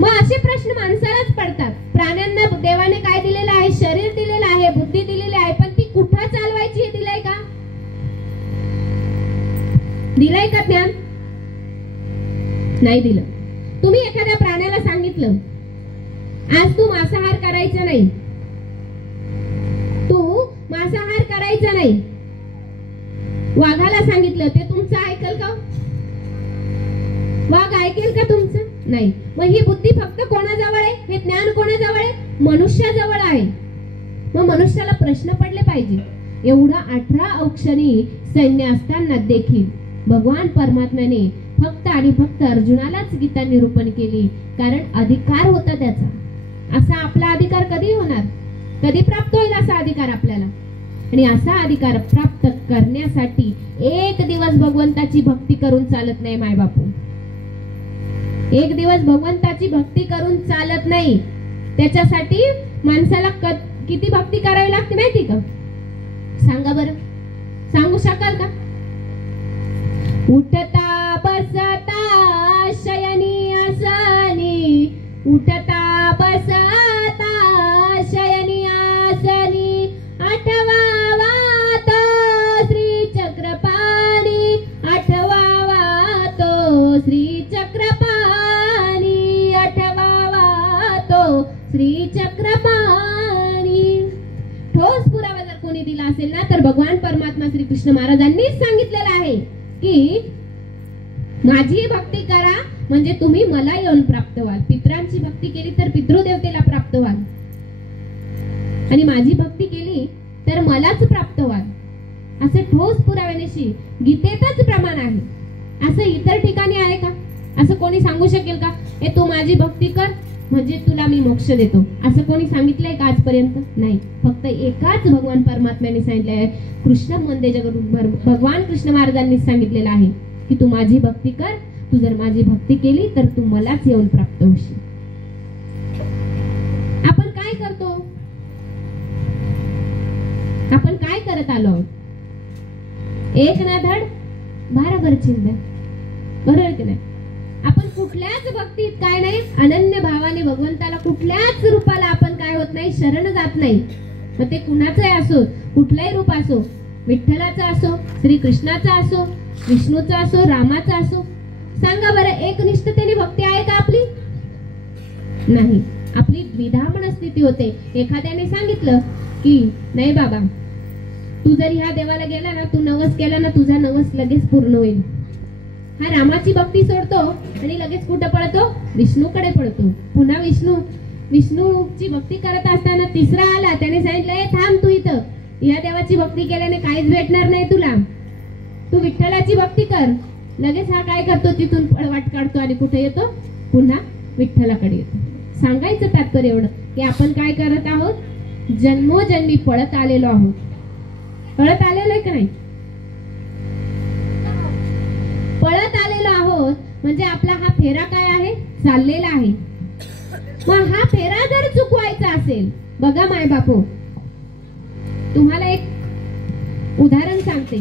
मग असे प्रश्न माणसालाच पडतात. प्राण्यांना देवाने काय दिलेलं आहे? शरीर दिलेलं आहे, बुद्धी दिलेली आहे, पण ती कुठं चालवायची हे दिलंय का? दिलंय का ज्ञान? नाही दिलं. तुम्ही एखाद्या प्राण्याला सांगितलं, आज तू मांसाहार करायचा नाही, तू मांसाहार करायचा नाही, वाघाला सांगितलं, ते तुमचं ऐकल का? वाघ ऐकेल का तुमचं? नाही. मग ही बुद्धी फक्त कोणाजवळ आहे? हे ज्ञान कोणाजवळ आहे? मनुष्याजवळ आहे. मग मनुष्याला प्रश्न पडले पाहिजे. एवढा 18 औक्षणी सैन्य असताना देखील भगवान परमात्म्याने फक्त आणि फक्त अर्जुनालाच गीता निरूपण केली. कारण अधिकार होता त्याचा. असा आपला अधिकार कधी होणार? कधी प्राप्त होईल असा अधिकार आपल्याला? आणि असा अधिकार प्राप्त करण्यासाठी एक दिवस भगवंताची भक्ती करून चालत नाही माय बापू. एक दिवस भगवंताची भक्ती करून चालत नाही. त्याच्यासाठी माणसाला किती भक्ती करावी लागते माहिती का? सांगा बरं, सांगू शकाल का? उठता बसता शयनी आसनी, उठता बसता शयनी आसनी, आठवावा तो श्री चक्रपाणी, आठवावा तो श्री चक्रपाणी, आठवावा तो श्री चक्रपाणी. ठोस पुरावा जर कोणी दिला असेल ना, तर भगवान परमात्मा श्री कृष्ण महाराजांनीच सांगितलेलं आहे की माझी भक्ती करा म्हणजे तुम्ही मला येऊन प्राप्त व्हाल. पितरांची भक्ती केली तर पितृदेवतेला प्राप्त व्हाल, आणि माझी भक्ती केली तर मलाच प्राप्त व्हाल. असे ठोस पुराव्यानिशी गीतेतच प्रमाण आहे. असं इतर ठिकाणी आहे का? असं कोणी सांगू शकेल का? हे तू माझी भक्ती कर म्हणजे तुला मी मोक्ष देतो, असं कोणी सांगितलंय का आजपर्यंत? नाही. फक्त एकाच भगवान परमात्म्याने सांगितले आहे. कृष्ण वंदे जगद्गुरु भगवान कृष्ण महाराजांनी सांगितलेलं आहे की तू माझी भक्ती कर. तू जर माझी भक्ती केली तर तू मलाच येऊन प्राप्त होशील. आपण काय करतो? आपण काय करत आलो? एक ना धड भाराभर चिंध्या, बरोबर की नाही? आपण कुठल्याच भक्तीत काय नाही, अनन्य भावाने भगवंताला कुठल्याच रूपाला आपण काय होत नाही, शरण जात नाही. मग ते कुणाचंही असो, कुठलाही रूप असो, विठ्ठलाचा असो, श्रीकृष्णाचा असो, विष्णूचा असो, रामाचा असो. सांगा बरं, एकनिष्ठतेने भक्ती आहे का आपली? नाही. आपली द्विधा मनस्थिती होते. एखाद्याने सांगितलं की नाही बाबा, तू जर ह्या देवाला गेला ना, तू नवस केला ना, तुझा नवस लगेच पूर्ण होईल. हा रामाची भक्ती सोडतो आणि लगेच कुठं पळतो? विष्णूकडे पळतो. पुन्हा विष्णूची भक्ती करत असताना तिसरा आला, त्याने सांगितलं थांब, तू इथं या देवाची भक्ती केल्याने काहीच भेटणार नाही तुला, तू विठ्ठलाची भक्ती कर. लगेच हा काय करतो? तिथून पळवाट काढतो आणि कुठे येतो? पुन्हा विठ्ठलाकडे येतो. सांगायचं तात्पर्य एवढं की आपण काय करत आहोत? जन्मोजन्मी पळत आलेलो आहोत. पळत आलेलो आहे का नाही? पळत आलेलो आहोत म्हणजे आपला हा फेरा काय आहे? चाललेला आहे. मग हा फेरा जर चुकवायचा असेल, बघा माय बापू, तुम्हाला एक उदाहरण सांगते.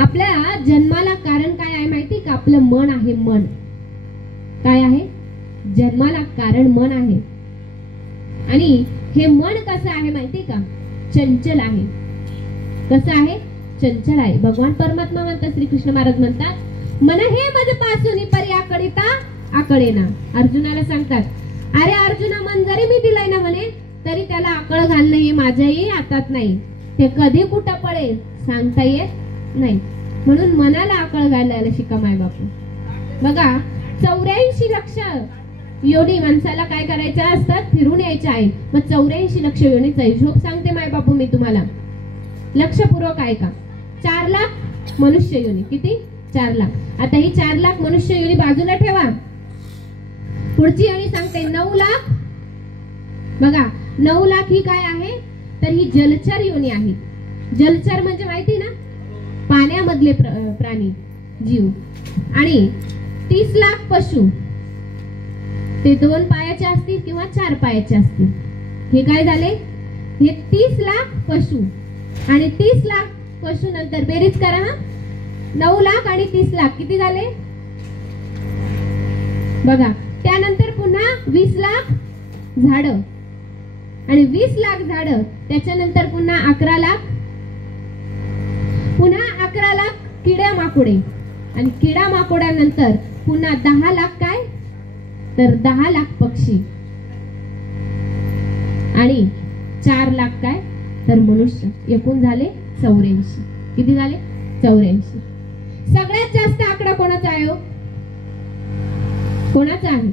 आपल्या जन्माला कारण काय आहे माहिती का? आपलं मन आहे. मन काय आहे? जन्माला कारण मन आहे. आणि हे मन कसं आहे माहिती का? चंचल आहे. कसं आहे? चंचल आहे. भगवान परमात्मा म्हणतात, श्रीकृष्ण महाराज म्हणतात, मन हे मज पासून परी आकडिता आकळेना. अर्जुनाला सांगतात, अरे अर्जुना, मन जरी मी दिलंय ना म्हणे, तरी त्याला आकळ घालणं हे माझ्याही हातात नाही. ते कधी कुठं पडेल सांगता येत नाही. म्हणून मनाला आकळ घालायला शिका माय बापू. बघा, 84 लक्ष योनी माणसाला काय करायच्या असतात? फिरून यायच्या आहे. मग 84 लक्ष योनीचा हिशोब सांगते माय बापू मी तुम्हाला. लक्षपूर्वक आहे का? 4 लाख मनुष्य योनी. किती? 4 लाख. आता ही 4 लाख मनुष्य योनी बाजूला ठेवा. पुढची योनी सांगते 9 लाख. बघा, 9 लाख ही काय आहे? तर ही जलचर योनी आहे. जलचर म्हणजे माहिती ना, पाण्यामधले प्राणी, जीव. आणि 30 लाख पशु, ते 2 पायाचे असतील किंवा 4 पायाचे असतील. हे काय झाले? हे 30 लाख पशु. आणि 30 लाख पशु नंतर बेरीज करा. 9 लाख आणि 30 लाख किती झाले? बघा, त्यानंतर पुन्हा 20 लाख झाड आणि 20 लाख झाड, त्याच्यानंतर पुन्हा 11 लाख, पुन्हा 11 लाख किड्या माकोडे, आणि किडा माकोड्यानंतर पुन्हा 10 लाख काय? तर 10 लाख पक्षी, आणि 4 लाख काय? तर मनुष्य. एकूण झाले 84. किती झाले? 84. सगळ्यात जास्त आकडा कोणाचा आहे? कोणाचा आहे?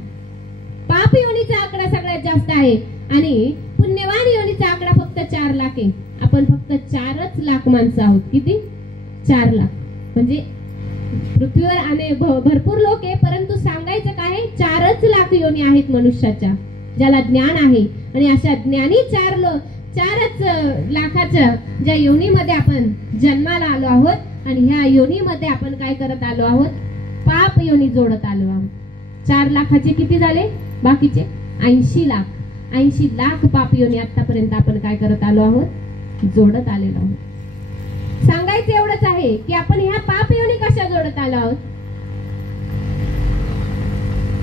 पाप योनीचा आकडा सगळ्यात जास्त आहे आणि पुण्यवान योनीचा आकडा फक्त 4 लाख आहे. आपण फक्त 4च लाख माणसं आहोत. किती? 4 लाख. म्हणजे पृथ्वीवर भरपूर लोक आहे, परंतु सांगायचं काय? 4च लाख योनी आहेत मनुष्याच्या, ज्याला ज्ञान आहे. आणि अशा ज्ञानी 4च लाखाच्या ज्या योनीमध्ये आपण जन्माला आलो आहोत, आणि ह्या योनीमध्ये आपण काय करत आलो आहोत? पाप योनी जोडत आलो आहोत. 4 लाखाचे किती झाले? बाकीचे 80 लाख. 80 लाख पाप योनी आतापर्यंत आपण काय करत आलो आहोत? जोडत आलेलो आहोत. सांगायचं एवढंच आहे की आपण ह्या पाप योनी कशा जोडत आलो आहोत?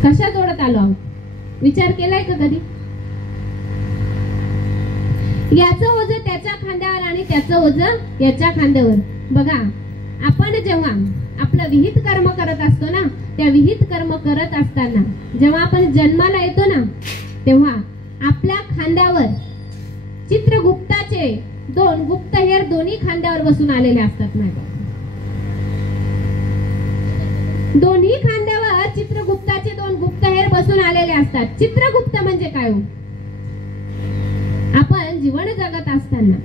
कशा जोडत आलो आहोत? विचार केलाय का कधी? याचं ओझं त्याच्या खांद्यावर आणि त्याचं ओझं याच्या खांद्यावर. बघा, आपण जेव्हा आपलं विहित कर्म करत असतो ना, त्या विहित कर्म करत असताना जेव्हा आपण जन्माला येतो ना, तेव्हा आपल्या खांद्यावर चित्रगुप्ताचे 2 गुप्तहेर दोन्ही खांद्यावर बसून आलेले असतात. नाही, दोन्ही खांद्यावर चित्रगुप्ताचे 2 गुप्तहेर बसून आलेले असतात. चित्रगुप्त म्हणजे काय हो? आपण जीवन जगत असताना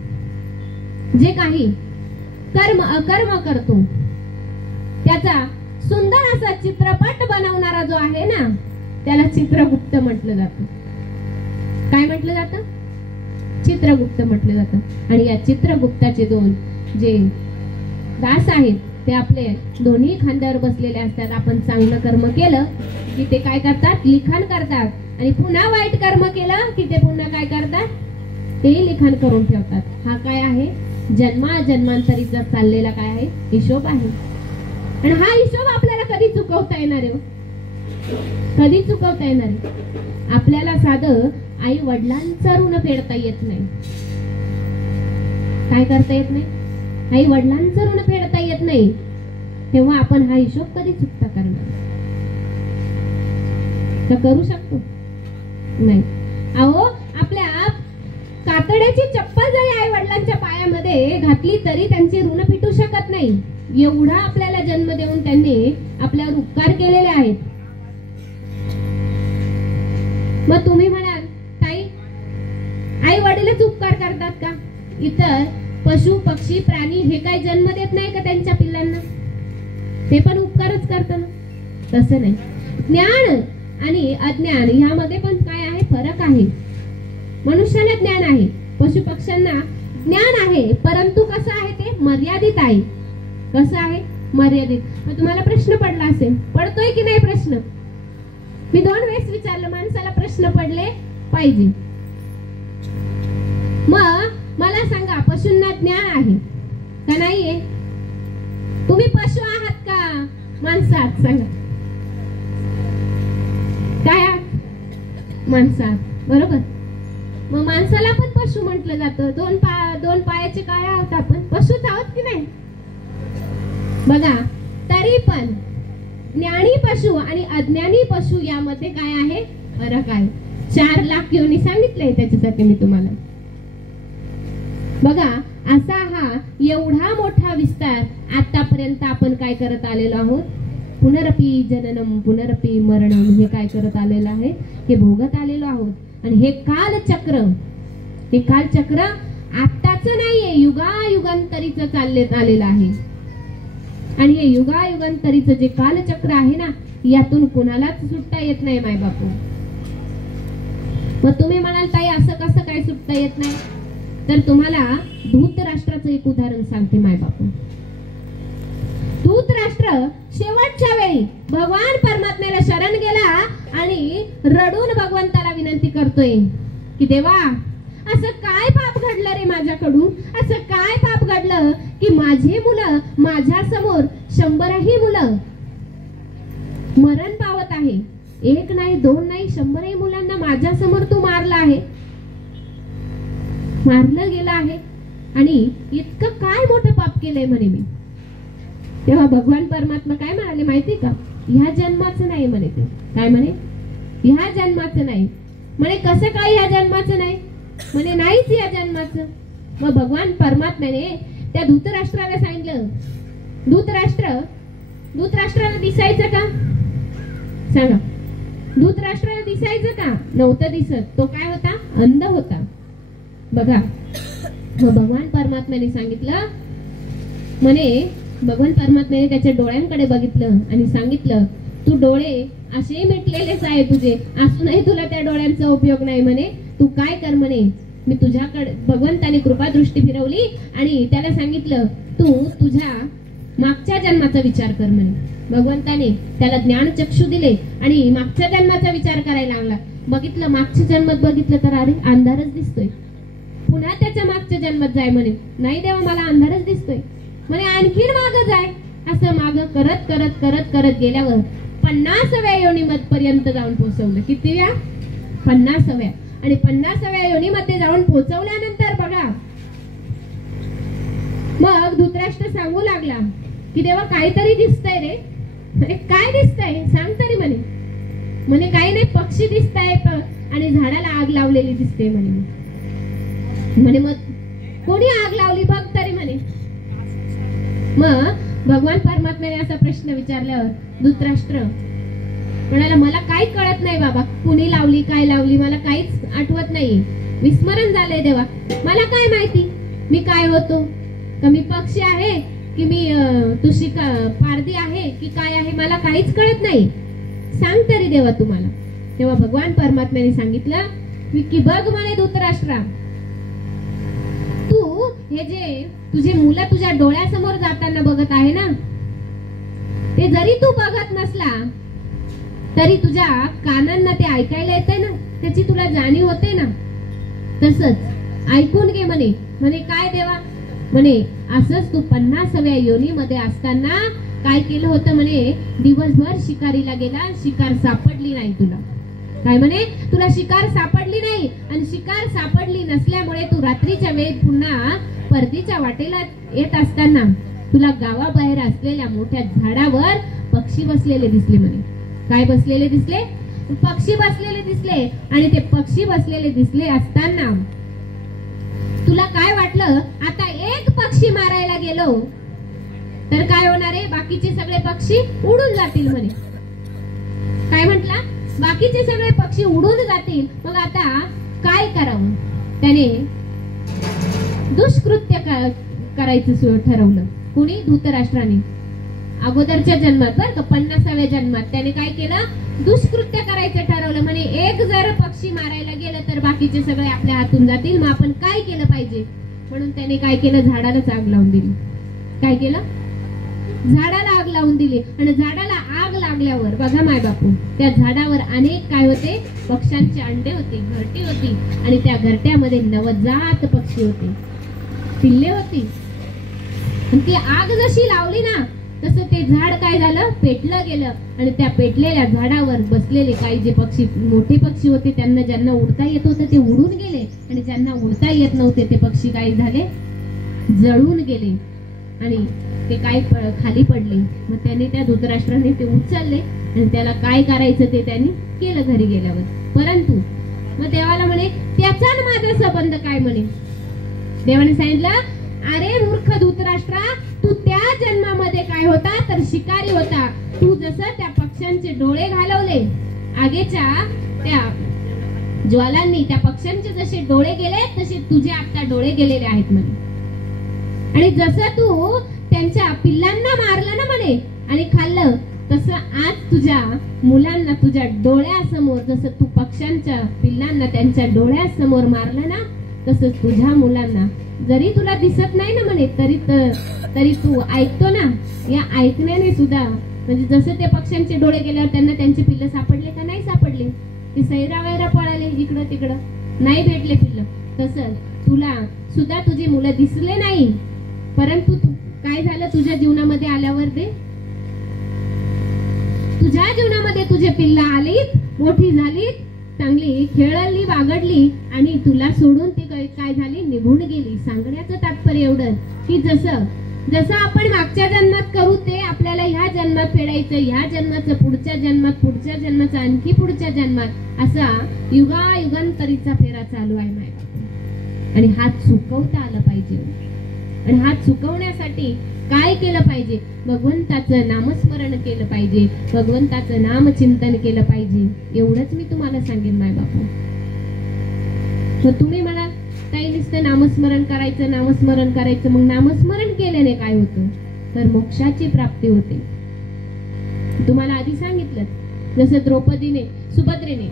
जे काही कर्म अकर्म करतो, त्याचा सुंदर असा चित्रपट बनवणारा जो आहे ना, त्याला चित्रगुप्त म्हटलं जातं. काय म्हटलं जातं? चित्रगुप्त म्हटलं जातं. आणि या चित्रगुप्ताचे 2 जे दास आहेत, ते आपले दोन्ही खांद्यावर बसलेले असतात. आपण चांगलं कर्म केलं की ते काय करतात? लिखाण करतात. आणि पुन्हा वाईट कर्म केलं की ते पुन्हा काय करतात? ते लिखाण करून ठेवतात. हा काय आहे? जन्मांतरीचा चाललेला काय आहे, हिशोब आहे. आणि हा हिशोब आपल्याला कधी चुकवता येणार आहे? कधी चुकवता येणार आहे? आपल्याला साधं आई वडिलांचं ऋण फेडता येत नाही. काय करता येत नाही? आई वडिलांचं ऋण फेडता येत नाही. तेव्हा आपण हा हिशोब कधी चुकता करणार? तर करू शकतो नाही. अहो, आपल्या कातड्याची चप्पल जरी आई वडिलांच्या पायामध्ये घातली तरी त्यांची ऋण फिटू शकत नाही. एवढा आपल्याला जन्म देऊन त्यांनी आपल्यावर उपकार केलेले आहेत. मग तुम्ही म्हणाल, ताई आई वडीलच उपकार करतात का? इतर पशु पक्षी प्राणी हे काय जन्म देत नाही का त्यांच्या पिल्लांना? ते पण उपकारच करतात. तसं नाही. ज्ञान आणि अज्ञान यामध्ये पण काय आहे, फरक आहे. मनुष्याला ज्ञान आहे, पशु पक्ष्यांना ज्ञान आहे, परंतु कसं आहे ते मर्यादित आहे. कसं आहे? मर्यादित. मग तुम्हाला प्रश्न पडला असेल, पडतोय की नाही प्रश्न? मी 2 वेळेस विचारलं, माणसाला प्रश्न पडले पाहिजे. मग मला सांगा, पशूंना ज्ञान आहे का नाहीये? तुम्ही पशु आहात का माणसात? सांगा. काय आहात? माणसात. बरोबर. मग माणसाला पण पशु म्हटलं जातं. दोन पायाचे काय आहोत आपण? पशुच आहोत की नाही? बघा, तरी पण ज्ञानी पशु आणि अज्ञानी पशु यामध्ये काय आहे, फरक आहे. 4 लाख योनी सांगितलंय त्याच्यासाठी मी तुम्हाला. बघा, असा हा एवढा मोठा विस्तार आतापर्यंत आपण काय करत आलेलो आहोत, पुनरपी जननम पुनरपी मरणम, हे काय करत आलेलं आहे, हे भोगत आलेलो आहोत. आणि हे कालचक्र आत्ताच नाहीये, युगायुगांतरीच चाललेत आलेलं आहे. आणि हे युगायुगांतरीचं जे कालचक्र आहे ना, यातून कुणालाच सुटता येत नाही माय बापू. मग तुम्ही म्हणाल, ताई असं कसं काय सुटता येत नाही? तर तुम्हाला धूतराष्ट्राचं एक उदाहरण सांगते माय बापू. धूतराष्ट्र शेवटच्या वेळी भगवान परमात्म्याला शरण गेला आणि रडून भगवंताला विनंती करतोय की देवा, असं काय पाप घडलं रे माझ्याकडून? असं काय पाप घडलं की माझे मुलं माझ्या समोर 100ही मुलं मरण पावत आहे? 1 नाही 2 नाही 100ही मुलांना माझ्या समोर तू मारलं आहे, मारलं गेलं आहे. आणि इतकं काय मोठं पाप केलंय म्हणे मी. तेव्हा भगवान परमात्मा काय म्हणाले माहिती का? ह्या जन्माचं नाही म्हणे. ते काय म्हणे? ह्या जन्माचं नाही म्हणे. कसं काय ह्या जन्माचं नाही म्हणे? नाहीच या जन्माचं. मग भगवान परमात्म्याने त्या धूतराष्ट्राला सांगितलं, धूतराष्ट्राला दिसायचं का? सांगा. धूतराष्ट्राला दिसायचं का? नव्हतं दिसत. तो काय होता? अंध होता. बघा, मग भगवान परमात्म्याने सांगितलं म्हणे, भगवान परमात्म्याने त्याच्या डोळ्यांकडे बघितलं आणि सांगितलं, तू डोळे असे मिटलेलेच आहे तुझे, असूनही तुला त्या डोळ्यांचा उपयोग नाही म्हणे. तू काय कर म्हणे, मी तुझ्याकडे, भगवंताने कृपा दृष्टी फिरवली आणि त्याला सांगितलं, तू तुझ्या मागच्या जन्माचा विचार कर म्हणे. भगवंताने त्याला ज्ञान चक्षु दिले आणि मागच्या जन्माचा विचार करायला लागला. बघितलं, मागच्या जन्मात बघितलं तर अरे अंधारच दिसतोय. पुन्हा त्याच्या मागच्या जन्मात जाय म्हणे. नाही देवा, मला अंधारच दिसतोय म्हणे. आणखीन मागं जाय. असं मागं करत करत करत करत गेल्यावर 50व्या योनीपर्यंत जाऊन पोहोचवलं. किती वेळा? 50व्या. आणि 50व्या योनीमध्ये जाऊन पोहोचवल्यानंतर बघा, मग धूतराष्ट्र सांगू लागला की देवा, काहीतरी दिसतंय रे. अरे काय दिसतंय? सांग तरी म्हणे. म्हणे काही नाही, पक्षी दिसताय आणि झाडाला आग लावलेली दिसते म्हणे. म्हणे मग कोणी आग लावली बघ तरी म्हणे. मग भगवान परमात्म्याने असा प्रश्न विचारल्यावर धूतराष्ट्र म्हणाला, मला काही कळत नाही बाबा, कुणी लावली, काय लावली, मला काहीच आठवत नाही. विस्मरण झालंय देवा. मला काय माहिती मी काय होतो, का मी पक्षी आहे की मी तुशी पारधी आहे की काय आहे, मला काहीच कळत नाही. सांग तरी देवा तुम्हाला. तेव्हा भगवान परमात्म्याने सांगितलं की बघ म्हणे धूतराष्ट्रा, तू हे जे तुझे मुलं तुझ्या डोळ्यासमोर जाताना बघत आहे ना, ते जरी तू बघत नसला तरी तुझ्या कानांना ते ऐकायला येते ना, त्याची तुला जाणीव होते ना. तसंच ऐकून घे म्हणे. म्हणे काय देवा? म्हणे असंच तू 50व्या योनीमध्ये असताना काय केलं होतं म्हणे, दिवसभर शिकारीला गेला, शिकार सापडली नाही तुला. काय म्हणे, तुला शिकार सापडली नाही, आणि शिकार सापडली नसल्यामुळे तू रात्रीच्या वेळेत पुन्हा परतीच्या वाटेला येत असताना तुला गावाबाहेर असलेल्या मोठ्या झाडावर पक्षी बसलेले दिसले म्हणे. काय बसलेले दिसले? पक्षी बसलेले दिसले. आणि ते पक्षी बसलेले दिसले असताना तुला काय वाटलं, आता एक पक्षी मारायला गेलो तर काय होणार आहे, बाकीचे सगळे पक्षी उडून जातील म्हणे. काय म्हटला, बाकीचे सगळे पक्षी उडून जातील, मग आता काय करावं. त्याने दुष्कृत्य करायचं ठरवलं. कोणी? धृतराष्ट्राने. अगोदरच्या जन्मात बरं का, 50व्या जन्मात त्याने काय केलं, दुष्कृत्य करायचं ठरवलं. म्हणे एक जर पक्षी मारायला गेलं तर बाकीचे सगळे आपल्या हातून जातील, मग आपण काय केलं पाहिजे. म्हणून त्याने काय केलं, झाडालाच आग लावून दिली. काय केलं, झाडाला आग लावून दिली. आणि झाडाला आग लागल्यावर बघा माय बापू, त्या झाडावर अनेक काय होते, पक्ष्यांचे अंडे होते, घरटी होती, आणि त्या घरट्यामध्ये नवजात पक्षी होते, पिल्ले होती. आणि ती आग जशी लावली ना, तसं ते झाड काय झालं, पेटलं गेलं. आणि त्या पेटलेल्या झाडावर बसलेले काही जे पक्षी, मोठे पक्षी होते, त्यांना ज्यांना उडता येत होतं ते उडून गेले, आणि ज्यांना उडता येत नव्हते ते पक्षी काय झाले, जळून गेले, आणि ते काय खाली पडले. मग त्याने, त्या धृतराष्ट्राने ते उचलले, आणि त्याला काय करायचं ते त्यांनी केलं घरी गेल्यावर. परंतु मग देवाला म्हणे, त्याचा आणि माझा संबंध काय म्हणे. देवाने सांगितलं, अरे मूर्ख धृतराष्ट्रा, तू त्या जन्मामध्ये काय होता, तर शिकारी होता. तू जसं त्या पक्ष्यांचे डोळे घालवले, आगेच्या त्या ज्वालांनी त्या पक्ष्यांचे जसे डोळे गेले, तसे तुझे आता डोळे गेलेले आहेत म्हणे. आणि जसं तू त्यांच्या पिल्लांना मारलं ना म्हणे आणि खाल्लं, तसं आज तुझ्या मुलांना तुझ्या डोळ्यासमोर, जसं तू पक्ष्यांच्या पिल्लांना त्यांच्या डोळ्यासमोर मारलं ना, तसंच तुझ्या मुलांना, जरी तुला दिसत नाही ना म्हणे, तरी तू ऐकतो ना, या ऐकण्याने सुद्धा, म्हणजे जसं ते पक्ष्यांचे डोळे गेल्यावर त्यांना त्यांचे पिल्लं सापडले का नाही सापडले, ते सैरावैरा पळाले इकडं तिकडं, नाही भेटले पिल्लं, तसं तुला सुद्धा तुझी मुलं दिसले नाही. परंतु तू काय झालं, तुझ्या जीवनामध्ये आल्यावर तुझ्या जीवनामध्ये तुझे पिल्ला आलीत, मोठी झालीत, चांगली खेळली, बागडली, आणि तुला सोडून ते काय झाली, निघून गेली. सांगण्याचं तात्पर्य एवढं की जसं आपण मागच्या जन्मात करू ते आपल्याला ह्या जन्मात फेडायचं, ह्या जन्माचं पुढच्या जन्मात, पुढच्या जन्माचं आणखी पुढच्या जन्मात, असा युगायुगांतरीचा फेरा चालू आहे माझ्या. आणि हात चुकवता आला पाहिजे. आणि हात चुकवण्यासाठी काय केलं पाहिजे, भगवंताचं नामस्मरण केलं पाहिजे, भगवंताचं नामचिंतन केलं पाहिजे. एवढंच मी तुम्हाला सांगेन माय बापू. तर तुम्ही मला काही नुसतं नामस्मरण करायचं, मग नामस्मरण केल्याने काय होतं, तर मोक्षाची प्राप्ती होते. तुम्हाला आधी सांगितलं, जसं सुभद्रेने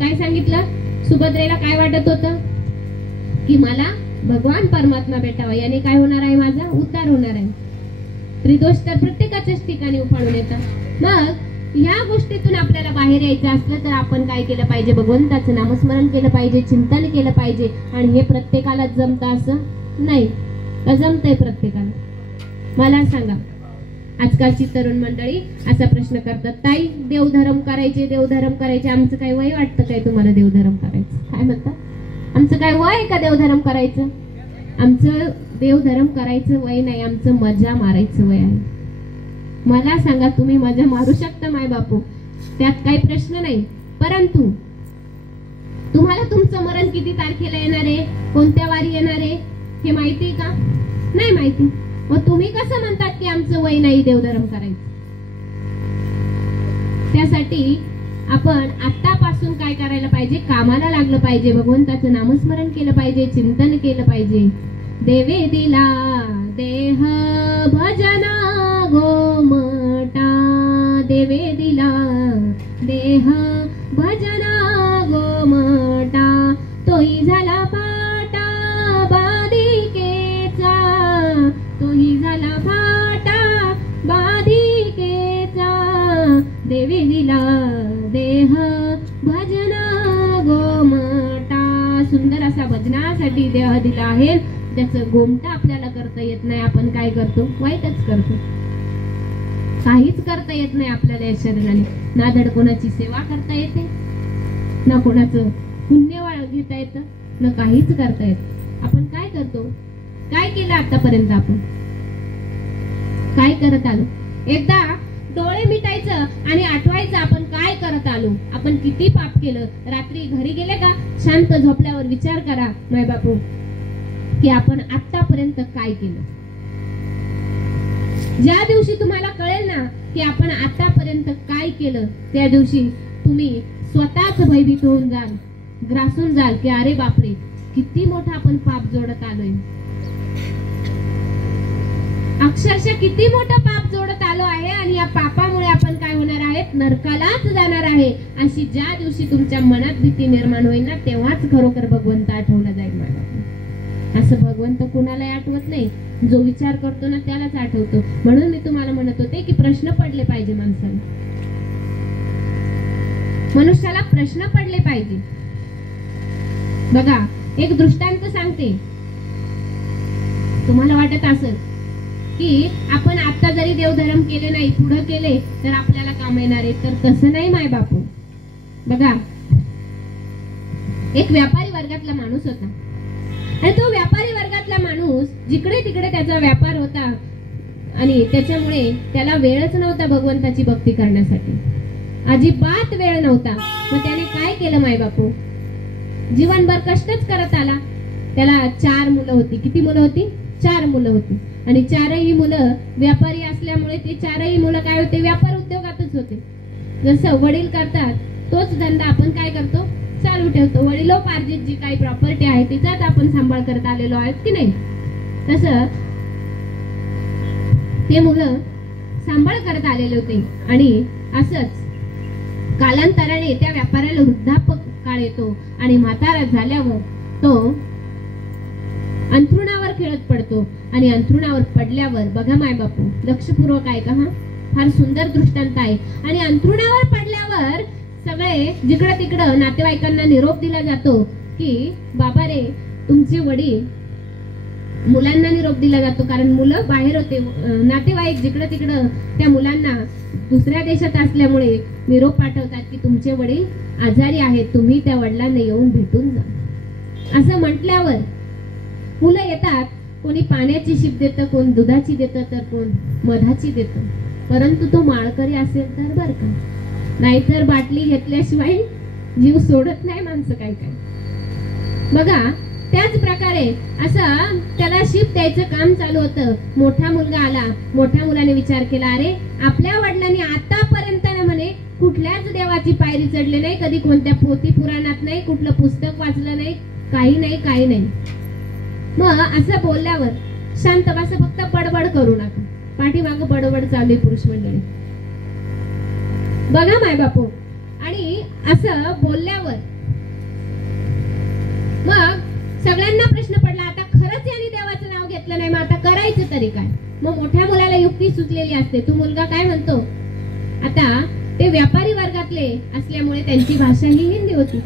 काय सांगितलं, सुभद्रेला काय वाटत होतं की मला भगवान परमात्मा भेटावा, याने काय होणार आहे, माझा उद्धार होणार आहे. त्रिदोष तर प्रत्येकाच्याच ठिकाणी उफाळून येतात. मग ह्या गोष्टीतून आपल्याला बाहेर यायचं असलं तर आपण काय केलं पाहिजे, भगवंताचं नामस्मरण केलं पाहिजे, चिंतन केलं पाहिजे. आणि हे प्रत्येकाला जमतं असं नाही, जमतंय प्रत्येकाला. मला सांगा, आजकालची तरुण मंडळी असा प्रश्न करतात, ताई देवधर्म करायचे, आमचं काय वय वाटतं काय तुम्हाला देवधर्म करायचं? काय म्हणतात, आमचं काय वय आहे का देवधर्म करायचं? आमचं देवधर्म करायचं वय नाही, आमचं मजा मारायचं वय आहे. मला सांगा, तुम्ही मजा मारू शकता माय बापू, त्यात काही प्रश्न नाही. परंतु तुम्हाला तुमचं मरण किती तारखेला येणार आहे, कोणत्या वारी येणार आहे हे माहिती का? नाही माहिती. मग तुम्ही कसं म्हणतात की आमचं वय नाही देवधर्म करायचं? त्यासाठी आपण आतापासून काय करायला पाहिजे, कामाला लागलं पाहिजे, भगवंताचं नामस्मरण केलं पाहिजे, चिंतन केलं पाहिजे. देवे दिला देह भजना गोमटा, देवे दिला देह भजना गोमटा, तोही झाला फाटा बाधिकेचा, तोही झाला फाटा बाधिकेचा, देवे दिला देह भजना गोमटा. सुंदर असा भजनासाठी देह दिला आहे, त्याचं गोमटा आपल्याला करता येत येत नाही आपण काय करतो? वाईटच करतो. काहीच करता येत नाही आपल्याला या शरीराने. ना धड कोणाची सेवा करता येते, ना कोणाचं पुण्य घेता येतं, ना काहीच करता येत. आपण काय करतो? काय केलं आतापर्यंत? आपण काय करत आलो? एकदा डोळे मिटायचं आणि आठवायचं आपण काय करत आलो, आपण किती पाप केलं. रात्री घरी गेले का शांत झोपल्यावर विचार करा माय बापू की आपण आतापर्यंत काय केलं. ज्या दिवशी तुम्हाला कळेल ना की आपण आतापर्यंत काय केलं, त्या दिवशी तुम्ही स्वतःच भयभीत होऊन जाल, ग्रासून जाल की अरे बापरे किती मोठा आपण पाप जोडत आलोय. अक्षरशः किती मोठं पाप जोडत आलो आहे आणि या पापामुळे आपण काय होणार आहेत? नरकालाच जाणार आहे. अशी ज्या दिवशी तुमच्या मनात भीती निर्माण होईल ना तेव्हाच खरोखर भगवंत आठवला जाईल मला. असं भगवंत कुणालाही आठवत नाही, जो विचार करतो ना त्यालाच आठवतो. म्हणून मी तुम्हाला म्हणत होते की प्रश्न पडले पाहिजे माणसाला, मनुष्याला प्रश्न पडले पाहिजे. बघा एक दृष्टांत सांगते. तुम्हाला वाटत असेल की आपण आता जरी देवधर्म केले नाही, पुढे केले तर आपल्याला काम येणार आहे, तर तसं नाही माय बापू. बघा एक व्यापारी वर्गातला माणूस होता आणि तो व्यापारी वर्गातला माणूस जिकडे तिकडे त्याचा व्यापार होता आणि त्याच्यामुळे त्याला वेळच नव्हता भगवंताची भक्ती करण्यासाठी, अजिबात वेळ नव्हता. मग त्याने काय केलं माय बापू? जीवनभर कष्टच करत आला. त्याला 4 मुलं होती. किती मुलं होती? 4 मुलं होती. आणि 4ही मुलं व्यापारी असल्यामुळे ते 4ही मुलं काय होते? व्यापार उद्योगातच होते. जसं वडील करतात तोच धंदा आपण काय करतो? चालू ठेवतो. वडिलोपार्जित जी काही प्रॉपर्टी आहे तिचाच आपण सांभाळ करत आलेलो आहोत की नाही? तसं ते मुलं सांभाळ करत आलेले होते. आणि असंच कालांतराने त्या व्यापाऱ्याला वृद्धापकाळ येतो आणि म्हातारा झाल्यावर तो अंथरुणावर खेळत पडतो. आणि अंथरुणावर पडल्यावर बघा माय बापू लक्षपूर्वक ऐका, हा फार सुंदर दृष्टांत आहे. आणि अंथरुणावर पडल्यावर सगळे जिकडं तिकडं नातेवाईकांना निरोप दिला जातो की बाबा रे तुमचे वडील, मुलांना निरोप दिला जातो कारण मुलं बाहेर होते. नातेवाईक जिकडं तिकडं त्या मुलांना दुसऱ्या देशात असल्यामुळे निरोप पाठवतात की तुमचे वडील आजारी आहेत, तुम्ही त्या वडिलांना येऊन भेटून जा. असं म्हटल्यावर मुलं येतात. कोणी पाण्याची शिप देतं, कोण दुधाची देतं, तर कोण मधाची देतं. परंतु तो माळकरी असेल तर बर का, नाहीतर बाटली घेतल्याशिवाय जीव सोडत नाही माणसं काय काय. बघा त्याच प्रकारे असं त्याला शिप द्यायचं काम चालू होतं. मोठा मुलगा आला. मोठ्या मुलाने विचार केला अरे आपल्या वडिलांनी आतापर्यंत ना म्हणे कुठल्याच देवाची पायरी चढले नाही, कधी कोणत्या पोथी पुराणात नाही, कुठलं पुस्तक वाचलं नाही, काही नाही काही नाही. मग असं बोलल्यावर शांत बसा, फक्त बडबड करू नका. पाठीमागं बडबड चालू आहे पुरुष मंडळी. बघा माय बापू. आणि असं बोलल्यावर मग सगळ्यांना प्रश्न पडला आता खरंच यांनी देवाचं नाव घेतलं नाही, मग आता करायचं तरी काय? मग मोठ्या मुलाला युक्ती सुचलेली असते. तो मुलगा काय म्हणतो, आता ते व्यापारी वर्गातले असल्यामुळे त्यांची भाषा ही हिंदी होती.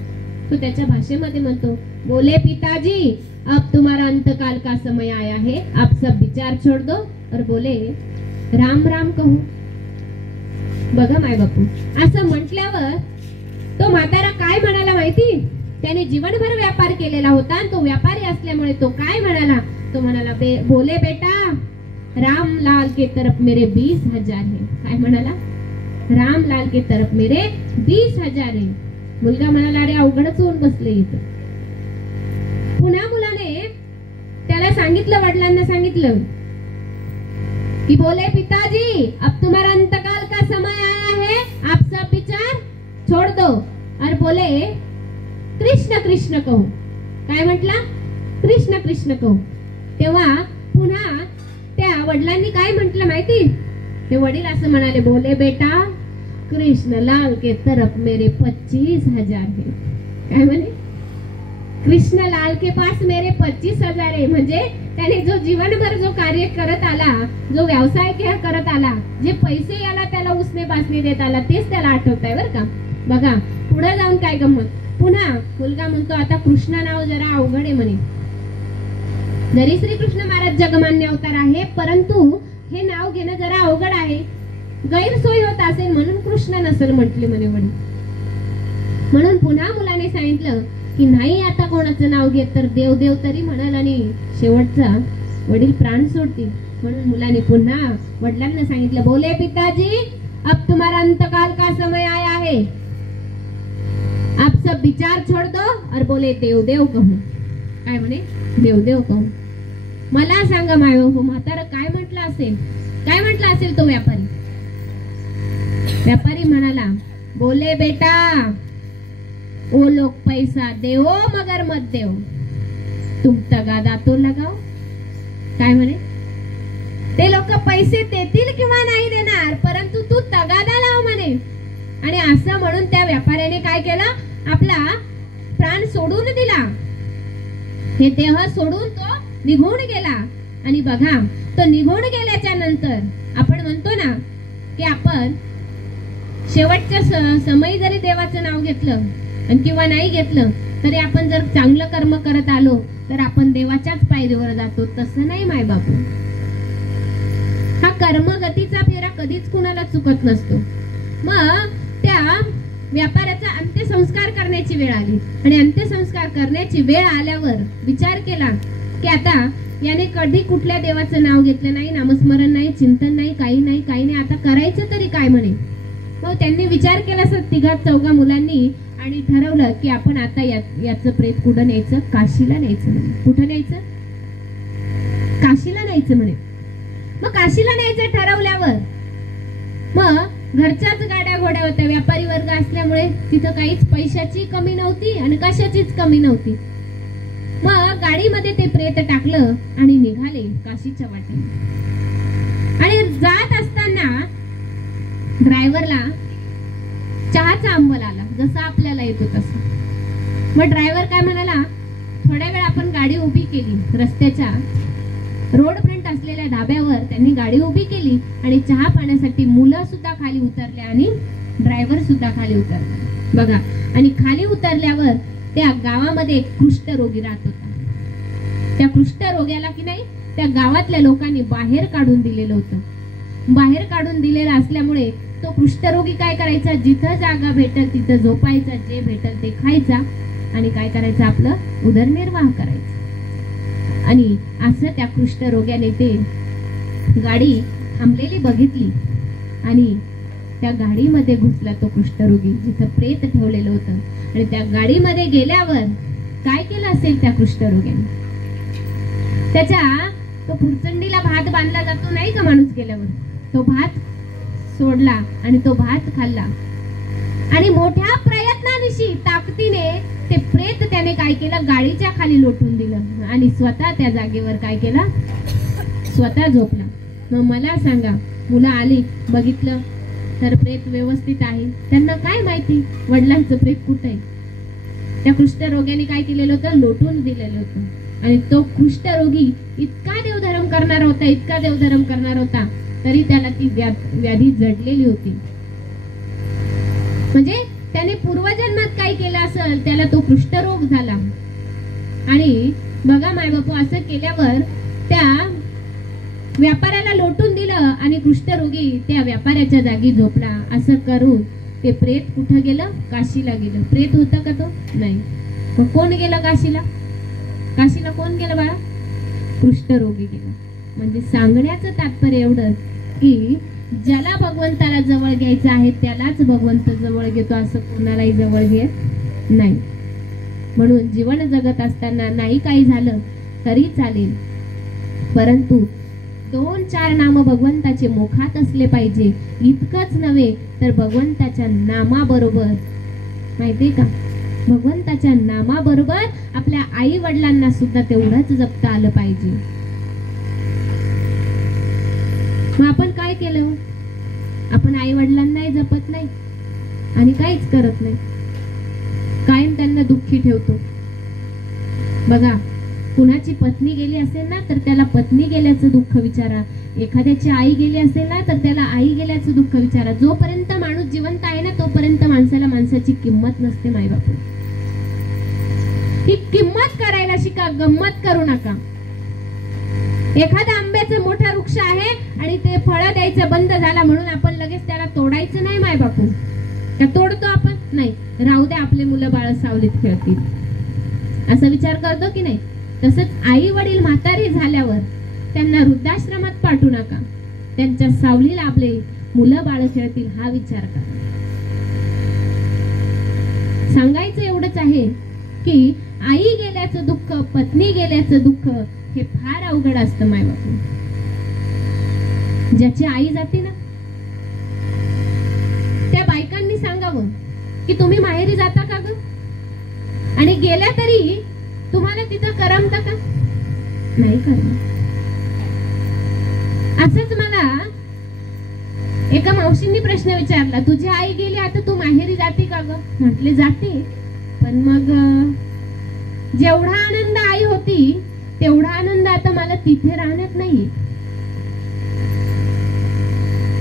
तो त्याच्या भाषेमध्ये म्हणतो बोले पिताजी अब तुम्हारा अंतकाल का समय आया है, आप सब विचार छोड़ दो और बोले राम राम कहू. बघा माय बापू असं म्हटल्यावर तो म्हातारा काय म्हणाला माहिती? त्याने जीवनभर व्यापार केलेला होता आणि तो व्यापारी असल्यामुळे तो काय म्हणाला? तो म्हणाला बोले बेटा राम लाल के तरफ मेरे 20,000 है. काय म्हणाला? राम लाल के तरफ मेरे 20,000 है. मुलगा म्हणाला अरे अवघडच होऊन बसले इथं. पुन्हा मुलाने त्याला सांगितलं, वडिलांना सांगितलं कि बोले पिताजी अब तुम्हारा अंतकाल का समय आया है, आप सब विचार छोड़ दो और बोले कृष्ण कृष्ण कहो. काय म्हटला? कृष्ण कृष्ण कहो. तेव्हा पुन्हा त्या वडिलांनी काय म्हटलं माहिती? ते वडील असं म्हणाले बोले बेटा कृष्ण लाल के तरफ मेरे 25,000 है. काय म्हणे? कृष्ण लाल के पास मेरे 25,000 है. म्हणजे त्याने जो जीवनभर जो कार्य करत आला, जो व्यवसाय करत आला, जे पैसे याला त्याला उसने पासने देत आला, तेच त्याला आठवत आहे बर का. बघा पुढे जाऊन काय गंमत. पुन्हा मुलगा म्हणतो आता कृष्ण नाव जरा अवघड आहे म्हणे. जरी श्रीकृष्ण महाराज जगमान्य अवतार आहे, परंतु हे नाव घेणं जरा अवघड आहे. गैरसोय होत असेल म्हणून कृष्ण नसेल म्हटले म्हणे वडील. म्हणून पुन्हा मुलाने सांगितलं की नाही आता कोणाचं नाव घेत तर देव देव तरी म्हणाल आणि शेवटचा वडील प्राण सोडतील. म्हणून मुलाने पुन्हा वडिलांना सांगितलं, बोले पिताजी अब तुम्हारा अंतकाल का समय आया है, आप सब विचार छोड़ दो और बोले देव देव कहूं. काय म्हणे? देव देव कहूं. मला सांगा मायबापू, म्हातारा काय म्हटलं असेल? काय म्हटलं असेल तो व्यापारी? व्यापारी म्हणाला, बोले बेटा वो लोग पैसा देओ मगर मत देओ, तुम तगादा तो लगाओ. काय म्हणे? ते लोक पैसे देतील किंवा नाही देणार, परंतु तू तगादा लाव म्हणे. आणि असं म्हणून त्या व्यापाऱ्याने काय केलं? आपला प्राण सोडून दिला. हे देह सोडून तो निघून गेला. आणि बघा, तो निघून गेल्याच्या नंतर आपण म्हणतो ना की आपण शेवटच्या समयी जरी देवाचं नाव घेतलं आणि किंवा नाही घेतलं तरी आपण जर चांगलं कर्म करत आलो तर आपण देवाच्याच पायरीवर जातो. तसं नाही मायबापू. हा कर्मगतीचा फेरा कधीच कुणाला चुकत नसतो. मग त्या व्यापाऱ्याचा अंत्यसंस्कार करण्याची वेळ आली आणि अंत्यसंस्कार करण्याची वेळ आल्यावर विचार केला की आता याने कधी कुठल्या देवाचं नाव घेतलं नाही, नामस्मरण नाही, चिंतन नाही, काही नाही, आता करायचं तरी काय म्हणे. मग त्यांनी विचार केला असं तिघा चौघा मुलांनी आणि ठरवलं की आपण आता याचं प्रेत कुठं न्यायचं? काशीला न्यायचं म्हणे. कुठं न्यायचं? काशीला न्यायचं म्हणे. मग काशीला न्यायचं ठरवल्यावर मग घरच्याच गाड्या घोड्या होत्या. व्यापारी वर्ग असल्यामुळे तिथं काहीच पैशाची कमी नव्हती आणि कशाचीच कमी नव्हती. मग गाडीमध्ये ते प्रेत टाकलं आणि निघाले काशीच्या वाटेने. आणि जात असताना ड्रायव्हरला चहाचा अंबल आला, जसा आपल्याला येतो तसा. मग ड्रायव्हर काय म्हणाला, थोड्या वेळ आपण गाडी उभी केली. रस्त्याच्या रोड फ्रंट असलेल्या ढाब्यावर त्यांनी गाडी उभी केली आणि चहा पाण्यासाठी मुलं सुद्धा खाली उतरले आणि ड्रायव्हर सुद्धा खाली उतरला. बघा, आणि खाली उतरल्यावर त्या गावामध्ये एक कुष्ठरोगी राहत होता. त्या कुष्ठरोग्याला की नाही त्या गावातल्या लोकांनी बाहेर काढून दिलेलं होतं. बाहेर काढून दिलेला असल्यामुळे तो कुष्ठरोगी काय करायचा, जिथं जागा भेटेल तिथं झोपायचा, जे भेटेल ते खायचा आणि काय करायचं, आपलं उदरनिर्वाह करायचा. आणि असं त्या कुष्ठरोग्याने ते गाडी थांबलेली बघितली आणि त्या गाडीमध्ये घुसला तो कुष्ठरोगी, जिथं प्रेत ठेवलेलं होतं. आणि त्या गाडीमध्ये गेल्यावर काय केलं असेल त्या कुष्ठरोग्याने, त्याच्या तो फुरचंडीला भात बांधला जातो नाही का माणूस गेल्यावर, तो भात सोडला आणि तो भात खाल्ला. आणि मोठ्या प्रयत्नानिशी ताकदीने ते प्रेत त्याने काय केलं, गाडीच्या खाली लोटून दिलं आणि स्वतः त्या जागेवर काय केलं, स्वतः झोपला. मग मला सांगा, मुलं आली, बघितलं तर प्रेत व्यवस्थित आहे. त्यांना काय माहिती वडिलांचं प्रेत कुठे आहे. त्या कुष्ठरोग्याने काय केलेलं होतं, लोटून दिलेलं होतं. आणि तो कुष्ठरोगी इतका देवधर्म करणार होता, इतका देवधर्म करणार होता, तरी त्याला ती व्याधी जडलेली होती. म्हणजे त्याने पूर्वजन्मात काय केलं असेल, त्याला तो कुष्ठरोग झाला. आणि बघा मायबापू, असं केल्यावर त्या व्यापाऱ्याला लोटून दिलं आणि कुष्ठरोगी त्या व्यापाऱ्याच्या जागी झोपला. असं करून ते प्रेत कुठं गेलं, काशीला गेलं. प्रेत होतं का तो? नाही. मग कोण गेलं काशीला? काशीला कोण गेलं बाळा? कुष्ठरोगी गेला. म्हणजे सांगण्याचं तात्पर्य एवढं की ज्याला भगवंताला जवळ घ्यायचं आहे त्यालाच भगवंत जवळ घेतो, असं कोणालाही जवळ घेत नाही. म्हणून जीवन जगत असताना नाही काही झालं तरी चालेल, परंतु 2-4 नाम भगवंताचे मुखात असले पाहिजे. इतकंच नव्हे तर भगवंताच्या नामाबरोबर, माहितीये का, भगवंताच्या नामाबरोबर आपल्या आई वडिलांना सुद्धा तेवढंच जपता आलं पाहिजे. मग आपण काय केलं, आपण आई वडिलांनाही जपत नाही आणि काहीच करत नाही, कायम त्यांना दुःखी ठेवतो. बघा, कुणाची पत्नी गेली असेल ना तर त्याला पत्नी गेल्याचं दुःख विचारा, एखाद्याची आई गेली असेल ना तर त्याला आई गेल्याचं दुःख विचारा. जोपर्यंत माणूस जिवंत आहे ना तोपर्यंत माणसाला माणसाची किंमत नसते. मायबापू, ही किंमत करायला शिका, गंमत करू नका. एखादा आंब्याचा मोठा वृक्ष आहे आणि ते फळं द्यायचं बंद झाला म्हणून आपण लगेच त्याला तोडायचं नाही माय बापू. त्या तोडतो आपण नाही, राहू दे आपले मुलं बाळ सावलीत खेळतील असा विचार करतो की नाही. तसंच आई वडील म्हातारी झाल्यावर त्यांना वृद्धाश्रमात पाठवू नका, त्यांच्या सावलीला आपले मुलं बाळ खेळतील हा विचार करा. सांगायचं एवढंच आहे की आई गेल्याचं दुःख, पत्नी गेल्याचं दुःख हे फार अवघड असतं माय बापू. ज्याची आई जाते ना त्या बायकांनी सांगावं की तुम्ही माहेरी जाता का ग, आणि गेल्या तरी तुम्हाला तिथं करमत का नाही करमत. असंच मला एका मावशींनी प्रश्न विचारला, तुझी आई गेली आता तू माहेरी जाते का ग. म्हटले जाते, पण मग जेवढा आनंद आई होती तेवढा आनंद आता मला तिथे राहण्यात नाही.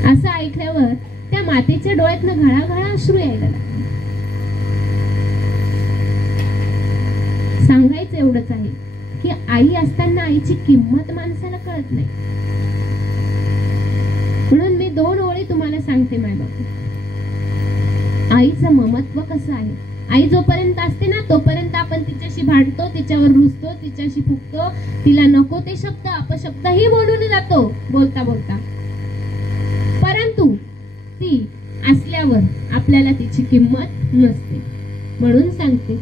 असं ऐकल्यावर त्या मातेच्या डोळ्यातनं घळाघळा अश्रू यायला लागले. सांगायचं एवढंच आहे की आई असताना आईची किंमत माणसाला कळत नाही. म्हणून मी 2 ओळी तुम्हाला सांगते माय बापू. आईचं ममत्व कसं आहे. आई जोपर्यंत असते ना तोपर्यंत आपण तिच्याशी भांडतो, तिच्यावर रुसतो, तिच्याशी फुगतो, तिला नको ते शब्द अपशब्दही बोलून जातो बोलता बोलता. परंतु ती असल्यावर आपल्याला तिची किंमत नसते. म्हणून सांगते,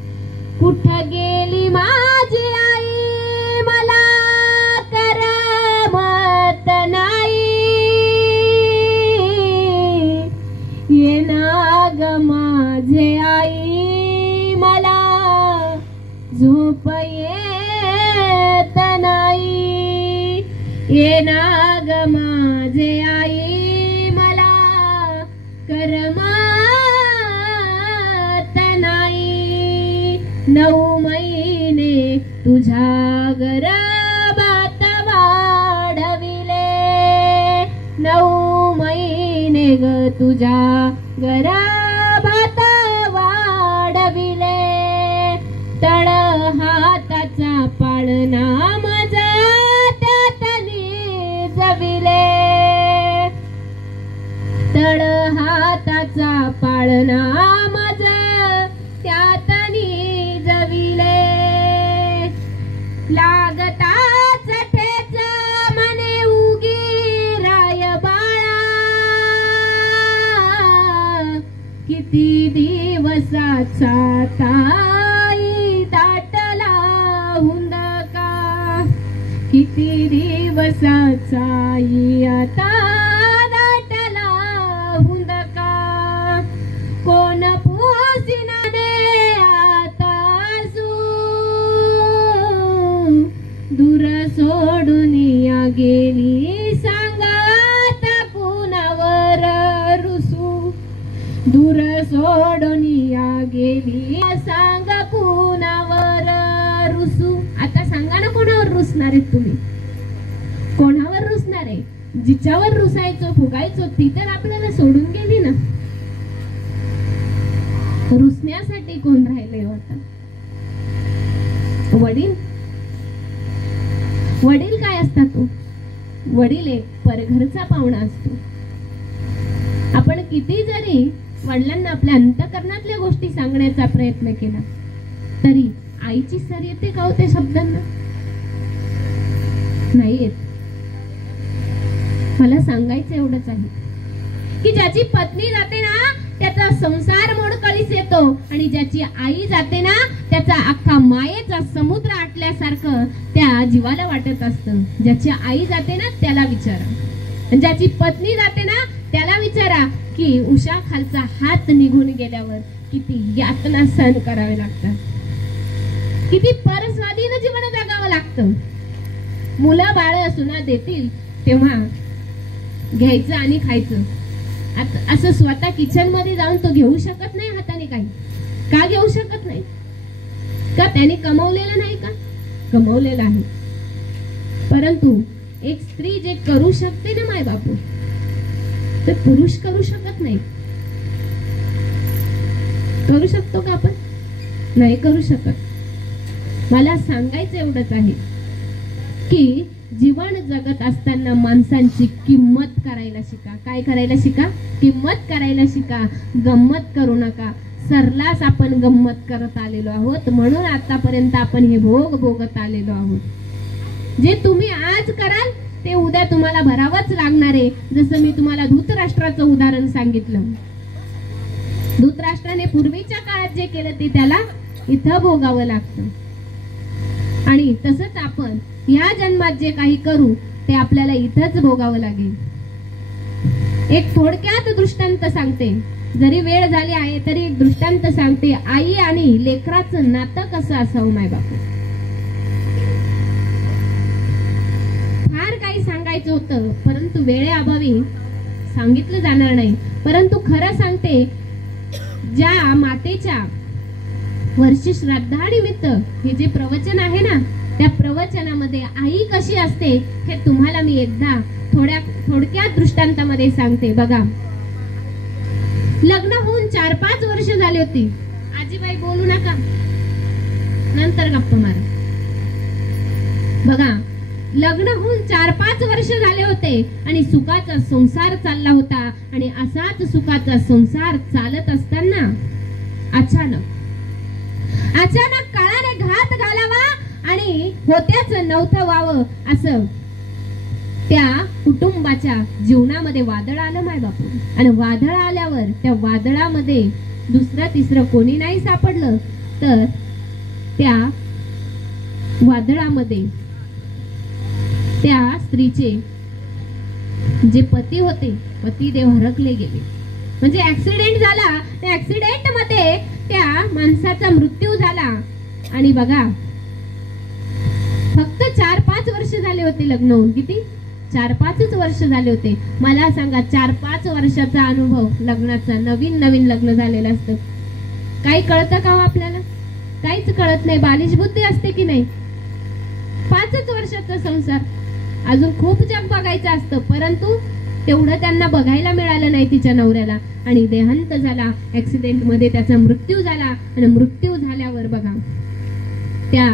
कुठं गेली माझी आई मला करमत नाही, येना ग माझे आई मला झोप येत नाही, येना ग माझे आई मला करमत नाही. 9 महिने तुझ्या गर्भात वाढविले, 9 महिने ग तुझ्या गर्भात वाढविले, तळ हाताचा पाळणा माझा त्यात निजविले, तळ हाताचा पाळणा माझा त्यात निजविले, लागताच ठेच मने उगी राय बाळा, किती दिवसाचा ताई दाटला हुंदका, किती दिवसाचा आता दाटला हुंदका, कोण पोसिनाने आता दूर सोडून या गेली, सांगात कुणावर रुसू, दूर सोडून या गेली, सांग कुणावर रुसू. आता सांगा ना कोणावर रुसणार आहेत तुम्ही, कोणावर रुसणार आहे. जिच्यावर रुसायचो फुगायचो ती तर आपल्याला सोडून गेली ना. रुसण्यासाठी कोण राहिले होता. वडील, वडील काय असतात तो, वडील एक परघरचा पाहुणा असतो. आपण किती जरी वडिलांना आपल्या अंतःकरणातल्या गोष्टी सांगण्याचा प्रयत्न केला तरी आईची सर येते का हो त्या शब्दांना, नाही येत. मला सांगायचं एवढंच आहे की ज्याची पत्नी जाते ना त्याचा संसार मोडकळीस येतो, आणि ज्याची आई जाते ना त्याचा अख्खा मायेचा समुद्र आटल्यासारखं त्या जीवाला वाटत असतं. ज्याची आई जाते ना त्याला विचारा, ज्याची पत्नी जाते ना त्याला विचारा की उषा खालचा हात निघून गेल्यावर किती यातना सहन करावे लागतात, किती परस्वाधीन जीवन जगावं लागतं. मुलं बाळ सुना देतील तेव्हा घ्यायचं आणि खायचं. असं स्वतः किचन मध्ये जाऊन तो घेऊ शकत नाही हाताने काही. का घेऊ शकत नाही, का त्याने कमवलेलं नाही का, कमवलेलं आहे. परंतु एक स्त्री जे करू शकते ना माय बापू ते पुरुष करू शकत नाही. करू शकतो का आपण, नाही करू शकत. मला सांगायचं एवढंच आहे की जीवन जगत असताना माणसांची किंमत करायला शिका. काय करायला शिका? किंमत करायला शिका. गंमत करू नका. सरलाच आपण गंमत करत आलेलो आहोत, म्हणून आतापर्यंत आपण हे भोग भोगत आलेलो आहोत. जे तुम्ही आज कराल ते उद्या तुम्हाला भरावंच लागणार आहे. जसं मी तुम्हाला धृतराष्ट्राचं उदाहरण सांगितलं. धृतराष्ट्राने पूर्वीच्या काळात जे केलं ते त्याला इथं भोगावं लागतं. आणि तसंच आपण या जन्मात जे काही करू ते आपल्याला इथंच भोगावं लागेल. एक थोडक्यात दृष्टांत सांगते. जरी वेळ झाली आहे तरी एक दृष्टांत सांगते. आई आणि लेकराचं नातं कसं असावं माय बापू. फार काही सांगायचं होतं परंतु वेळेअभावी सांगितलं जाणार नाही. परंतु खरं सांगते, ज्या मातेच्या वर्षश्राद्धानिमित्त हे जे प्रवचन आहे ना, त्या प्रवचनामध्ये आई कशी असते हे तुम्हाला मी एकदा थोडक्यात दृष्टांतामध्ये सांगते. बघा, लग्न होऊन 4-5 वर्ष झाली होती. आजीबाई बोलू नका, नंतर गप्पा मारा. बघा, लग्न होऊन 4-5 वर्ष झाले होते आणि सुखाचा संसार चालला होता. आणि असाच सुखाचा संसार चालत असताना अचानक काळाने घात घालावा आणि होत्याच नव्हतं व्हावं असं त्या कुटुंबाच्या जीवनामध्ये वादळ आलं माय बापू. आणि वादळ आल्यावर त्या वादळामध्ये दुसरं तिसरं कोणी नाही सापडलं, तर त्या वादळामध्ये त्या स्त्रीचे जे पती होते, पतिदेव हरकले गेले. म्हणजे ऍक्सिडेंट झाला. त्या ऍक्सिडेंट मध्ये त्या माणसाचा मृत्यू झाला. आणि बघा, फक्त 4-5 वर्ष झाले होते लग्न होऊन. किती? 4-5च वर्ष झाले होते. मला सांगा, 4-5 वर्षाचा अनुभव लग्नाचा, नवीन लग्न झालेलं असतं. काही कळतं का हो आपल्याला? काहीच कळत नाही. बालिश बुद्धी असते की नाही. 5च वर्षाचा संसार, अजून खूप जग बघायचं असतं. परंतु तेवढं त्यांना बघायला मिळालं नाही तिच्या नवऱ्याला. आणि देहांत झाला. ऍक्सिडेंट मध्ये त्याचा मृत्यू झाला. आणि मृत्यू झाल्यावर बघा, त्या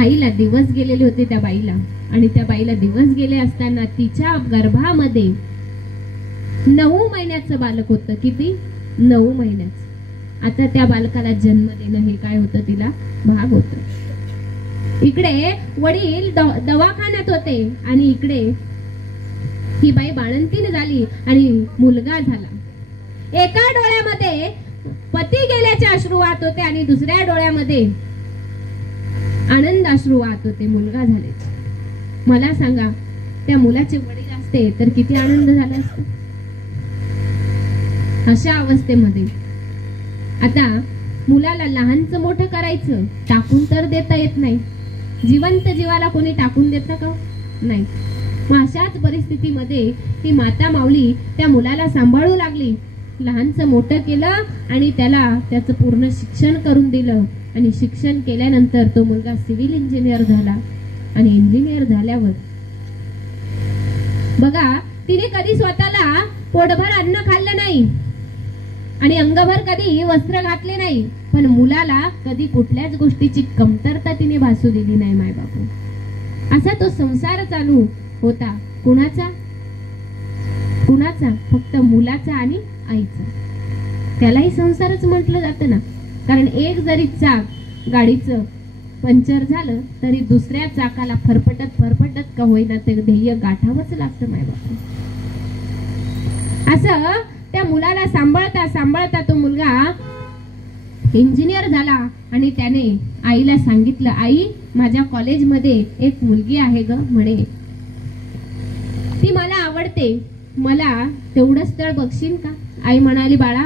आईला दिवस गेलेले होते त्या बाईला. आणि त्या बाईला दिवस गेले असताना तिच्या गर्भामध्ये 9 महिन्याचं बालक होतं. किती? 9 महिन्याचं. आता त्या बालकाला जन्म देणं हे काय होतं, तिला भाग होतं. इकडे वडील दवाखान्यात होते आणि इकडे ही बाई बाळंतीण झाली आणि मुलगा झाला. एका डोळ्यामध्ये पती गेल्याचे अश्रू वाहत होते आणि दुसऱ्या डोळ्यामध्ये आनंद अश्रू वाहत होते मुलगा झाल्याचे. मला सांगा, त्या मुलाचे वडील असते तर किती आनंद झाला असता. अशा अवस्थेमध्ये आता मुलाला लहानचं मोठं करायचं, टाकून तर देता येत नाही. जिवंत जीवाला कोणी टाकून देतं का? नाही. मग अशाच परिस्थितीमध्ये ती माता माऊली त्या मुलाला सांभाळू लागली. लहानचं मोठं केलं आणि त्याला त्याचं पूर्ण शिक्षण करून दिलं. आणि शिक्षण केल्यानंतर तो मुलगा सिव्हिल इंजिनियर झाला. आणि इंजिनियर झाल्यावर बघा, तिने कधी स्वतःला पोटभर अन्न खाल्लं नाही आणि अंगभर कधी वस्त्र घातले नाही. पण मुलाला कधी कुठल्याच गोष्टीची कमतरता तिने भासू दिली नाही माय बापू. असा तो संसार चालू होता. कुणाचा? फक्त मुलाचा आणि आईचा. त्यालाही संसारच म्हटलं जातं ना. कारण एक जरी चाक गाडीचं पंक्चर झालं तरी दुसऱ्या चाकाला फरफटत का होईना ते ध्येय गाठावंच लागतं माय बापू. असं त्या मुलाला सांभाळता तो मुलगा इंजिनियर झाला. आणि त्याने आईला सांगितलं, आई, माझ्या कॉलेजमध्ये एक मुलगी आहे ग म्हणे. ती मला आवडते, मला तेवढं स्थळ बघशील का? आई म्हणाली, बाळा,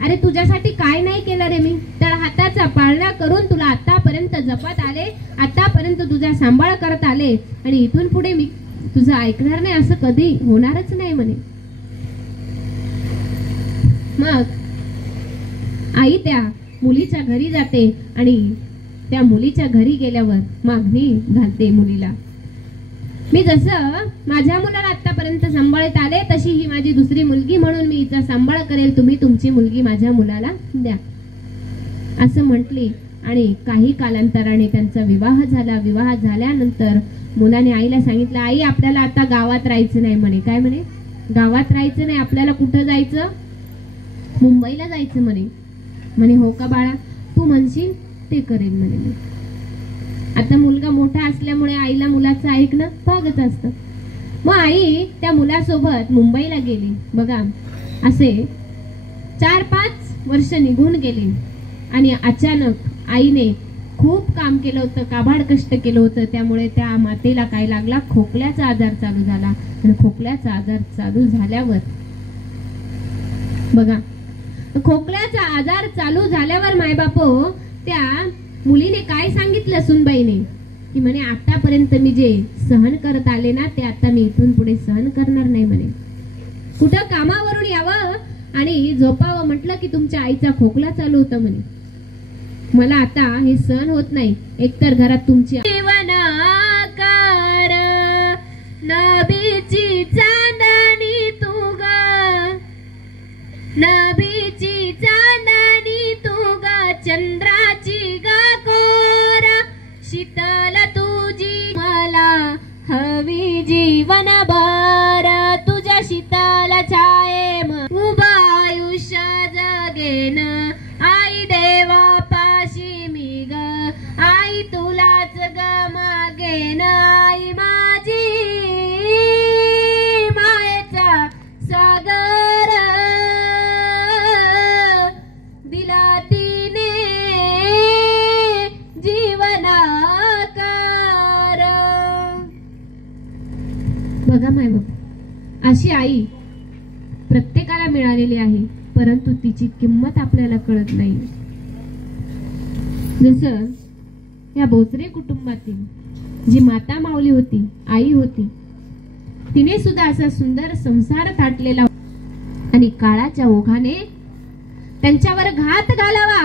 अरे तुझ्यासाठी काय नाही केलं रे मी. तर हाताचा पाळणा करून तुला आतापर्यंत जपत आले, आतापर्यंत तुझा सांभाळ करत आले आणि इथून पुढे मी तुझं ऐकणार नाही असं कधी होणारच नाही म्हणे. मग आई त्या मुलीच्या घरी जाते आणि त्या मुलीच्या घरी गेल्यावर मागणी घालते मुलीला, मी जसं माझ्या मुलाला आतापर्यंत सांभाळत आले तशी ही माझी दुसरी मुलगी म्हणून मी हिचा सांभाळ करेल, तुम्ही तुमची मुलगी माझ्या मुलाला द्या असं म्हटली. आणि काही कालांतराने त्यांचा विवाह झाला. विवाह झाल्यानंतर मुलाने आईला सांगितलं, आई आपल्याला आता गावात राहायचं नाही म्हणे. काय म्हणे? गावात राहायचं नाही, आपल्याला कुठं जायचं? मुंबईला जायचं म्हणे. म्हणे हो का बाळा, तू म्हणशील ते करेन म्हणे मी. आता मुलगा मोठा असल्यामुळे आईला मुलाचं ऐकणं भागच असतं. मग आई त्या मुलासोबत मुंबईला गेली. बघा, असे 4-5 वर्ष निघून गेले आणि अचानक आईने खूप काम केलं होतं, काबाड कष्ट केलं होतं. त्यामुळे त्या मातेला काय लागला? खोकल्याचा आजार चालू झाला. आणि खोकल्याचा आजार चालू झाल्यावर बघा, खोकल्याचा आजार चालू झाल्यावर मायबापो त्या मुलीने काय सांगितलं सुनबाईने, की म्हणे आतापर्यंत मी जे सहन करत आले ना, ते आता मी इथून पुढे सहन करणार नाही म्हणे. कुठं कामावरून यावं आणि झोपावं म्हटलं की तुमच्या आईचा खोकला चालू होता म्हणे. मला आता हे सहन होत नाही. एकतर घरात तुमची जीवनाकार नभीची चांदणी तू ग, नभीची चांदणी तू ग, चंद्राची ग कोर, शीतल तुझी मला हवी जीवनभर, तुझ्या शीतल छाये उभा आयुष्य जगेन, आई देवा पाशी मी ग, आई तुलाच ग मागेन, आई माझी मायेचा सागर दिला तिने जीवनाकार. बघा माय बाबा, अशी आई प्रत्येकाला मिळालेली आहे, परंतु तिची किंमत आपल्याला कळत नाही. जसं या भोसरे कुटुंबातील जी माता माऊली होती, आई होती, तिने सुद्धा असा सुंदर संसार थाटलेला आणि काळाच्या ओघाने त्यांच्यावर घात घालावा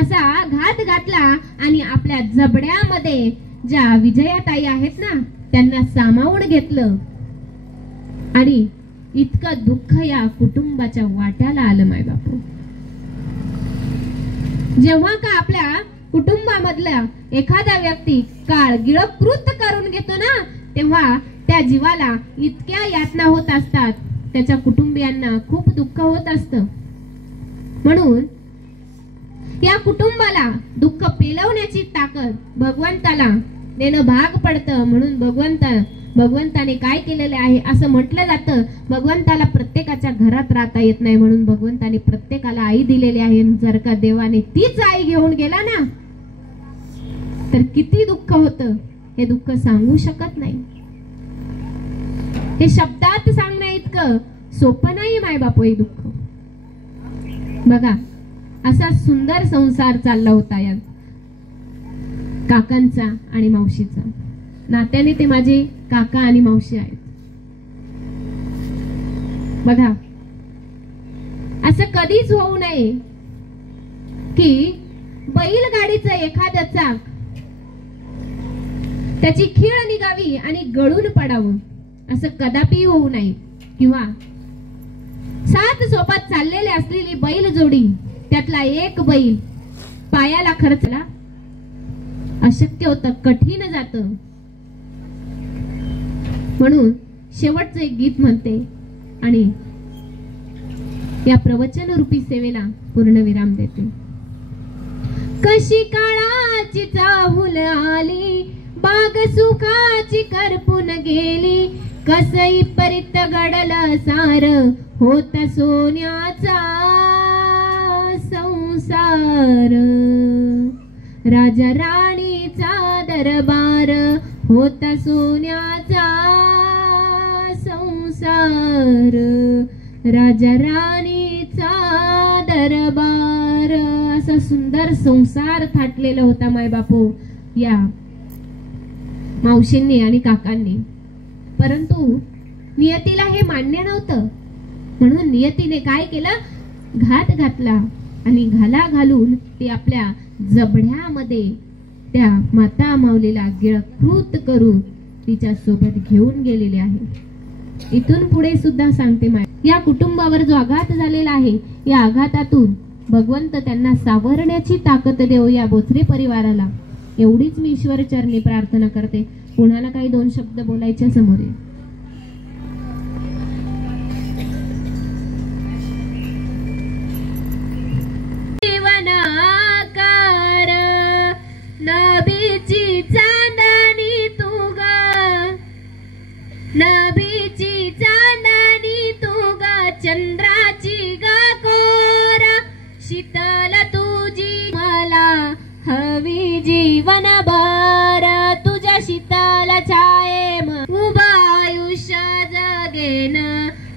असा घात घातला आणि आपल्या जबड्यामध्ये ज्या विजयाताई आहेत ना, त्यांना सामावून घेतलं आणि इतकं दुःख या कुटुंबाच्या वाट्याला आलं माय बापू. जेव्हा का आपल्या कुटुंबामधला एखादा व्यक्ती काळ गिळकृत करून घेतो ना, तेव्हा त्या जीवाला इतक्या यातना होत असतात, त्याच्या कुटुंबियांना खूप दुःख होत असतं. म्हणून या कुटुंबाला दुःख पेलवण्याची ताकद भगवंताला देणं भाग पडतं. म्हणून भगवंताने काय केलेले आहे असं म्हटलं जातं, भगवंताला प्रत्येकाच्या घरात राहता येत नाही, म्हणून भगवंताने प्रत्येकाला आई दिलेली आहे. जर का देवाने तीच आई घेऊन गेला ना, तर किती दुःख होतं हे दुःख सांगू शकत नाही. हे शब्दात सांगण्या इतकं सोपं नाही माय बापू हे दुःख. बघा, असा सुंदर संसार चालला होता या काकांचा आणि मावशीचा. नात्याने ते माझे काका आणि मावशी आहेत. बघा, असं कधीच होऊ नये की बैलगाडीचं एखादं चाक त्याची खीळ निघावी आणि गळून पडावं, असं कदापि होऊ नये. किंवा 7 सोबत चाललेली असलेली बैल जोडी, त्यातला एक बैल पायाला खरचला, अशक्य होतं, कठीण जातं. म्हणून शेवटचं एक गीत म्हणते आणि या प्रवचन रूपी सेवेला पूर्ण विराम देते. कशी काळाची चाहूल आली, बाग सुखाची करपून गेली, कसई परित घडलं सार, होत सोन्याचा संसार, राजा राणीचा दरबार, होता सोन्याचा संसार, राजा राणीचा दरबार. असा सुंदर संसार थाटलेला होता माय बापू या मावशींनी आणि काकांनी. परंतु नियतीला हे मान्य नव्हतं, म्हणून नियतीने काय केलं? घात घातला आणि घाला घालून ती आपल्या जबड्यामध्ये त्या माता माऊलीला गिळकृत करून तिच्या सोबत घेऊन गेलेले आहे. इथून पुढे सुद्धा सांगते माय, या कुटुंबावर जो आघात झालेला आहे, या आघातातून भगवंत त्यांना सावरण्याची ताकद देव या बोथरे परिवाराला. एवढीच मी ईश्वर चरणी प्रार्थना करते. कुणाला काही दोन शब्द बोलायच्या समोर आहे. जीवनाकार नभीची चांदणी तू ग, नभीची चांदणी तू ग, चंद्राची ग कोर, शीतल तुझी मला हवी जीवनभर, तुझ्या शीतल छाये उभा आयुष्य जगेन,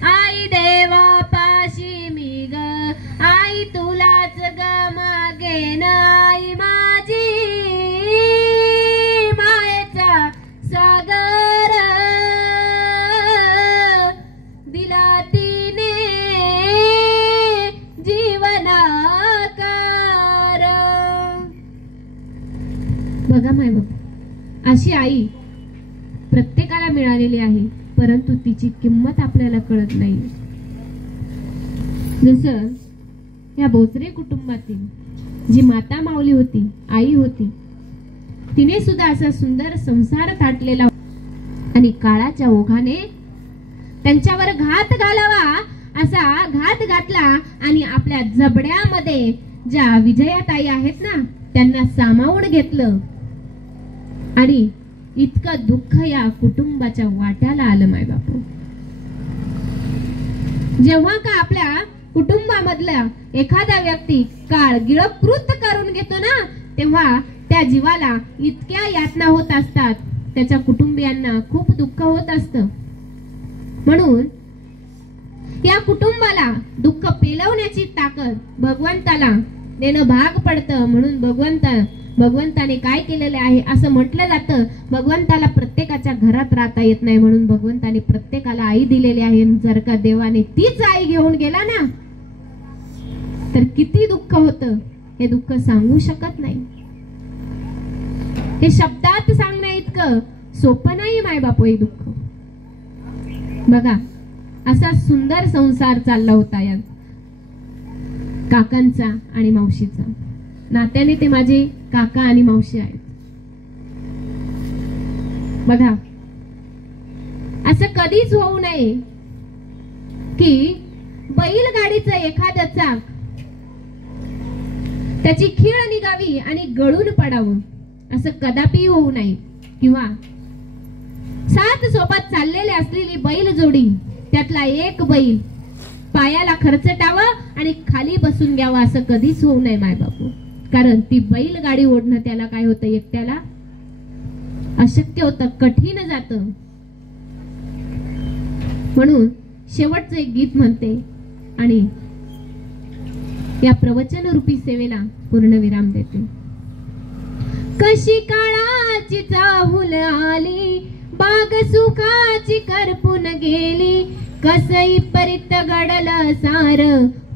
आई देवा पाशी मी ग, आई तुलाच ग मागेन, आई माझी मायेचा सागर दिला तिने जीवनाकार. बघा माय बाबा, अशी आई प्रत्येकाला मिळालेली आहे, परंतु तिची किंमत आपल्याला कळत नाही. जसं या भोसरे कुटुंबातील जी माता माऊली होती, आई होती, तिने सुद्धा असा सुंदर संसार थाटलेला आणि काळाच्या ओघाने त्यांच्यावर घात घालावा असा घात घातला आणि आपल्या जबड्यामध्ये ज्या विजयाताई आहेत ना त्यांना सामावून घेतलं आणि इतकं दुःख या कुटुंबाच्या वाट्याला आलं. माय बापू, जेव्हा का आपल्या कुटुंबामधला एखादा व्यक्ती काळगिळं कृत करून घेतो ना, तेव्हा त्या जीवाला इतक्या यातना होत असतात, त्याच्या कुटुंबियांना खूप दुःख होत असतं. म्हणून या कुटुंबाला दुःख पेलवण्याची ताकद भगवंताला देणं भाग पडतं. म्हणून भगवंताने काय केलेले आहे असं म्हटलं जातं, भगवंताला प्रत्येकाच्या घरात राहता येत नाही, म्हणून भगवंताने प्रत्येकाला आई दिलेली आहे. जर का देवाने तीच आई घेऊन गेला ना तर किती दुःख होतं हे दुःख सांगू शकत नाही. हे शब्दात सांगण्या इतकं सोपं नाही माय बापू हे दुःख. बघा, असा सुंदर संसार चालला होता या काकांचा आणि मावशीचा. नात्याने ते माझे काका आणि मावशी आहेत. बघा, असं कधीच होऊ नये की बैलगाडीचं एखादं चाक त्याची खीळ निघावी आणि गळून पडावं, असं कदापि होऊ नये. किंवा सात सोबत चाललेले असलेली बैल जोडी त्यातला एक बैल पायाला खरचटावं आणि खाली बसून घ्यावं असं कधीच होऊ नये माय बापू. कारण ती बैलगाडी ओढणं त्याला काय होतं, एकट्याला अशक्य होतं, कठीण जातं. म्हणून शेवटचं एक गीत म्हणते आणि या प्रवचन रूपी सेवेला पूर्ण विराम देते. कशी काळाची चाहूल आली, बाग सुखाची करपून गेली, कसई परित घडलं सार,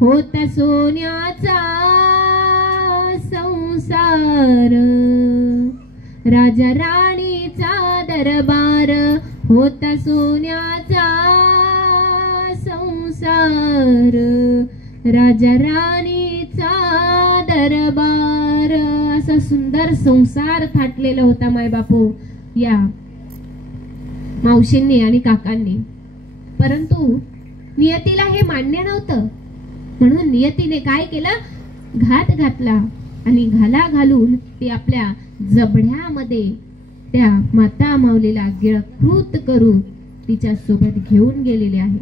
होत सोन्याचा संसार, राजा राणीचा दरबार, होता सोन्याचा संसार, राजा राणीचा दरबार. असा सुंदर संसार थाटलेला होता माय बापू या मावशींनी आणि काकांनी. परंतु नियतीला हे मान्य नव्हतं, म्हणून नियतीने काय केलं, घात घातला आणि घाला घालून ती आपल्या जबड्यामध्ये त्या माता माऊलीला गिळकृत करून तिच्या सोबत घेऊन गेलेली आहे.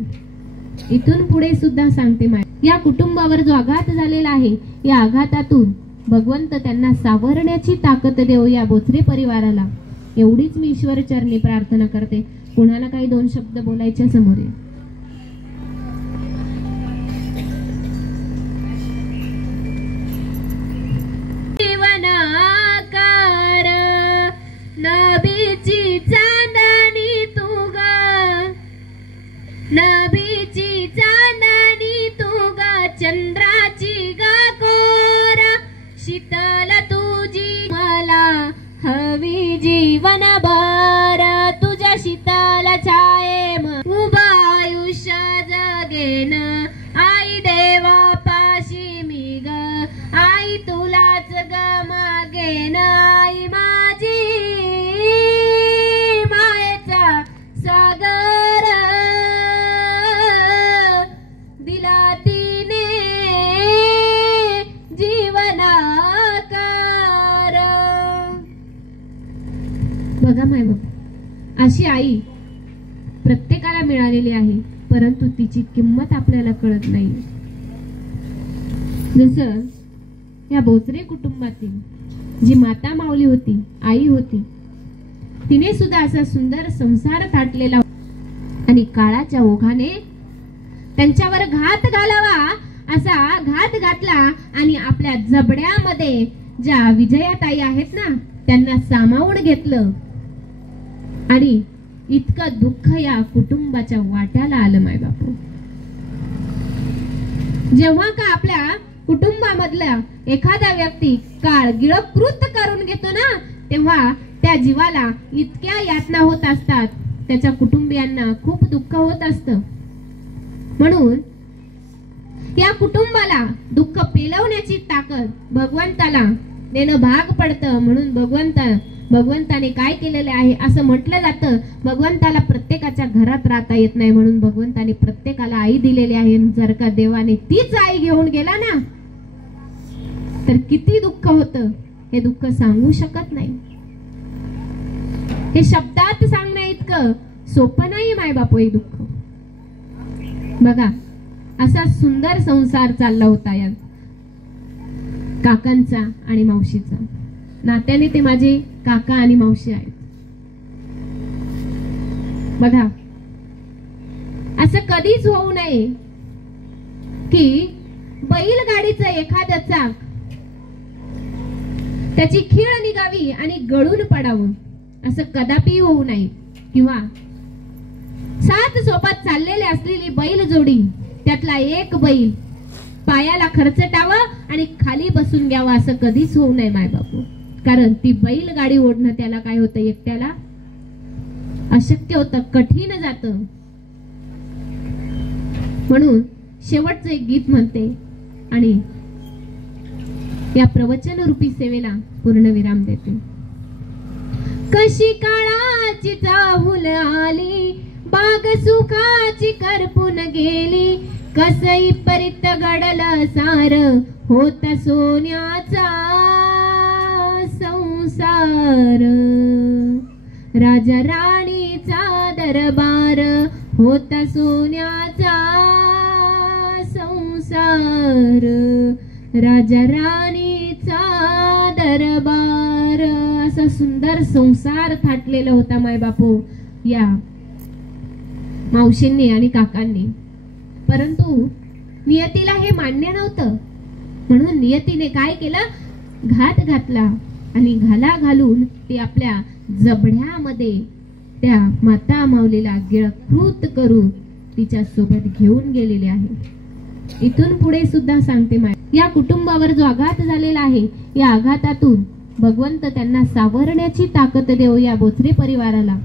इथून पुढे सुद्धा सांगते माय, या कुटुंबावर जो आघात झालेला आहे, या आघातातून भगवंत त्यांना सावरण्याची ताकद देव या बोथरे परिवाराला. एवढीच मी ईश्वर चरणी प्रार्थना करते. कुणाला काही दोन शब्द बोलायच्या समोर आहे. जीवनाकार नभीची चांदणी तू ग, नभीची चांदणी तू ग, चंद्राची ग कोर, शीतल तुझी मला हवी जीवनभर, तुझ्या शीतल छाये उभा बघा मायबाप, अशी आई प्रत्येकाला मिळालेली आहे, परंतु तिची किंमत आपल्याला कळत नाही. जसं या भोसरे कुटुंबातील जी माता माऊली होती, आई होती, तिने सुद्धा असा सुंदर संसार थाटलेला आणि काळाच्या ओघाने त्यांच्यावर घात घालावा असा घात घातला आणि आपल्या जबड्यामध्ये ज्या विजयाताई आहेत ना त्यांना सामावून घेतलं आणि इतकं दुःख या कुटुंबाच्या वाट्याला आलं. मायबापू, जेव्हा का आपल्या कुटुंबामधला एखादा व्यक्ती काळगिळं कृत करून घेतो ना, तेव्हा त्या जीवाला इतक्या यातना होत असतात, त्याच्या कुटुंबियांना खूप दुःख होत असतं. म्हणून या कुटुंबाला दुःख पेलवण्याची ताकद भगवंताला देणं भाग पडतं. म्हणून भगवंताने काय केलेले आहे असं म्हटलं जातं, भगवंताला प्रत्येकाच्या घरात राहता येत नाही, म्हणून भगवंताने प्रत्येकाला आई दिलेली आहे. जर का देवाने तीच आई घेऊन गेला ना तर किती दुःख होतं हे दुःख सांगू शकत नाही. हे शब्दात सांगण्या इतकं सोपं नाही मायबापू हे दुःख. बघा, असा सुंदर संसार चालला होता या काकांचा आणि मावशीचा. नात्याने ते माझे काका आणि मावशी आहेत. बघा, असं कधीच होऊ नये की बैलगाडीचं एखादं चाक त्याची खीळ निघावी आणि गळून पडावं, असं कदापि होऊ नये. किंवा सात सोबत चाललेली असलेली बैल जोडी, त्यातला एक बैल पायाला खरचटावं आणि खाली बसून घ्यावं, असं कधीच होऊ नये मायबापू. कारण ती बैलगाडी ओढणं त्याला काय होतं, एकट्याला अशक्य होतं, कठीण जातं. म्हणून शेवटचं एक गीत म्हणते आणि या प्रवचन रूपी सेवेला पूर्णविराम देते. कशी काळाची चाहूल आली, बाग सुखाची करपून गेली, कसई परित घडलं सार, होता सोन्याचा संसार. राजा राणीचा दरबार, होता सोन्याचा संसार. राजा राणीचा दरबार. असा सुंदर संसार थाटलेला होता मायबापू या मावशींनी आणि काकांनी. परंतु नियतीला हे मान्य नव्हतं, म्हणून नियतीने काय केलं, घात घातला आणि घाला घालून ती आपल्या जबड्यामध्ये त्या माता माऊलीला गिळकृत करून तिच्या सोबत घेऊन गेलेली आहे. इथून पुढे सुद्धा सांगते माय, या कुटुंबावर जो आघात झालेला आहे, या आघातातून भगवंत त्यांना सावरण्याची ताकद देव या बोचरे परिवाराला,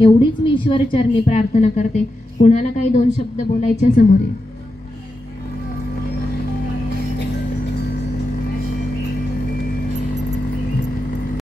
एवढीच मी ईश्वर चरणी प्रार्थना करते. कुणाला काही दोन शब्द बोलायच्या समोर आहे.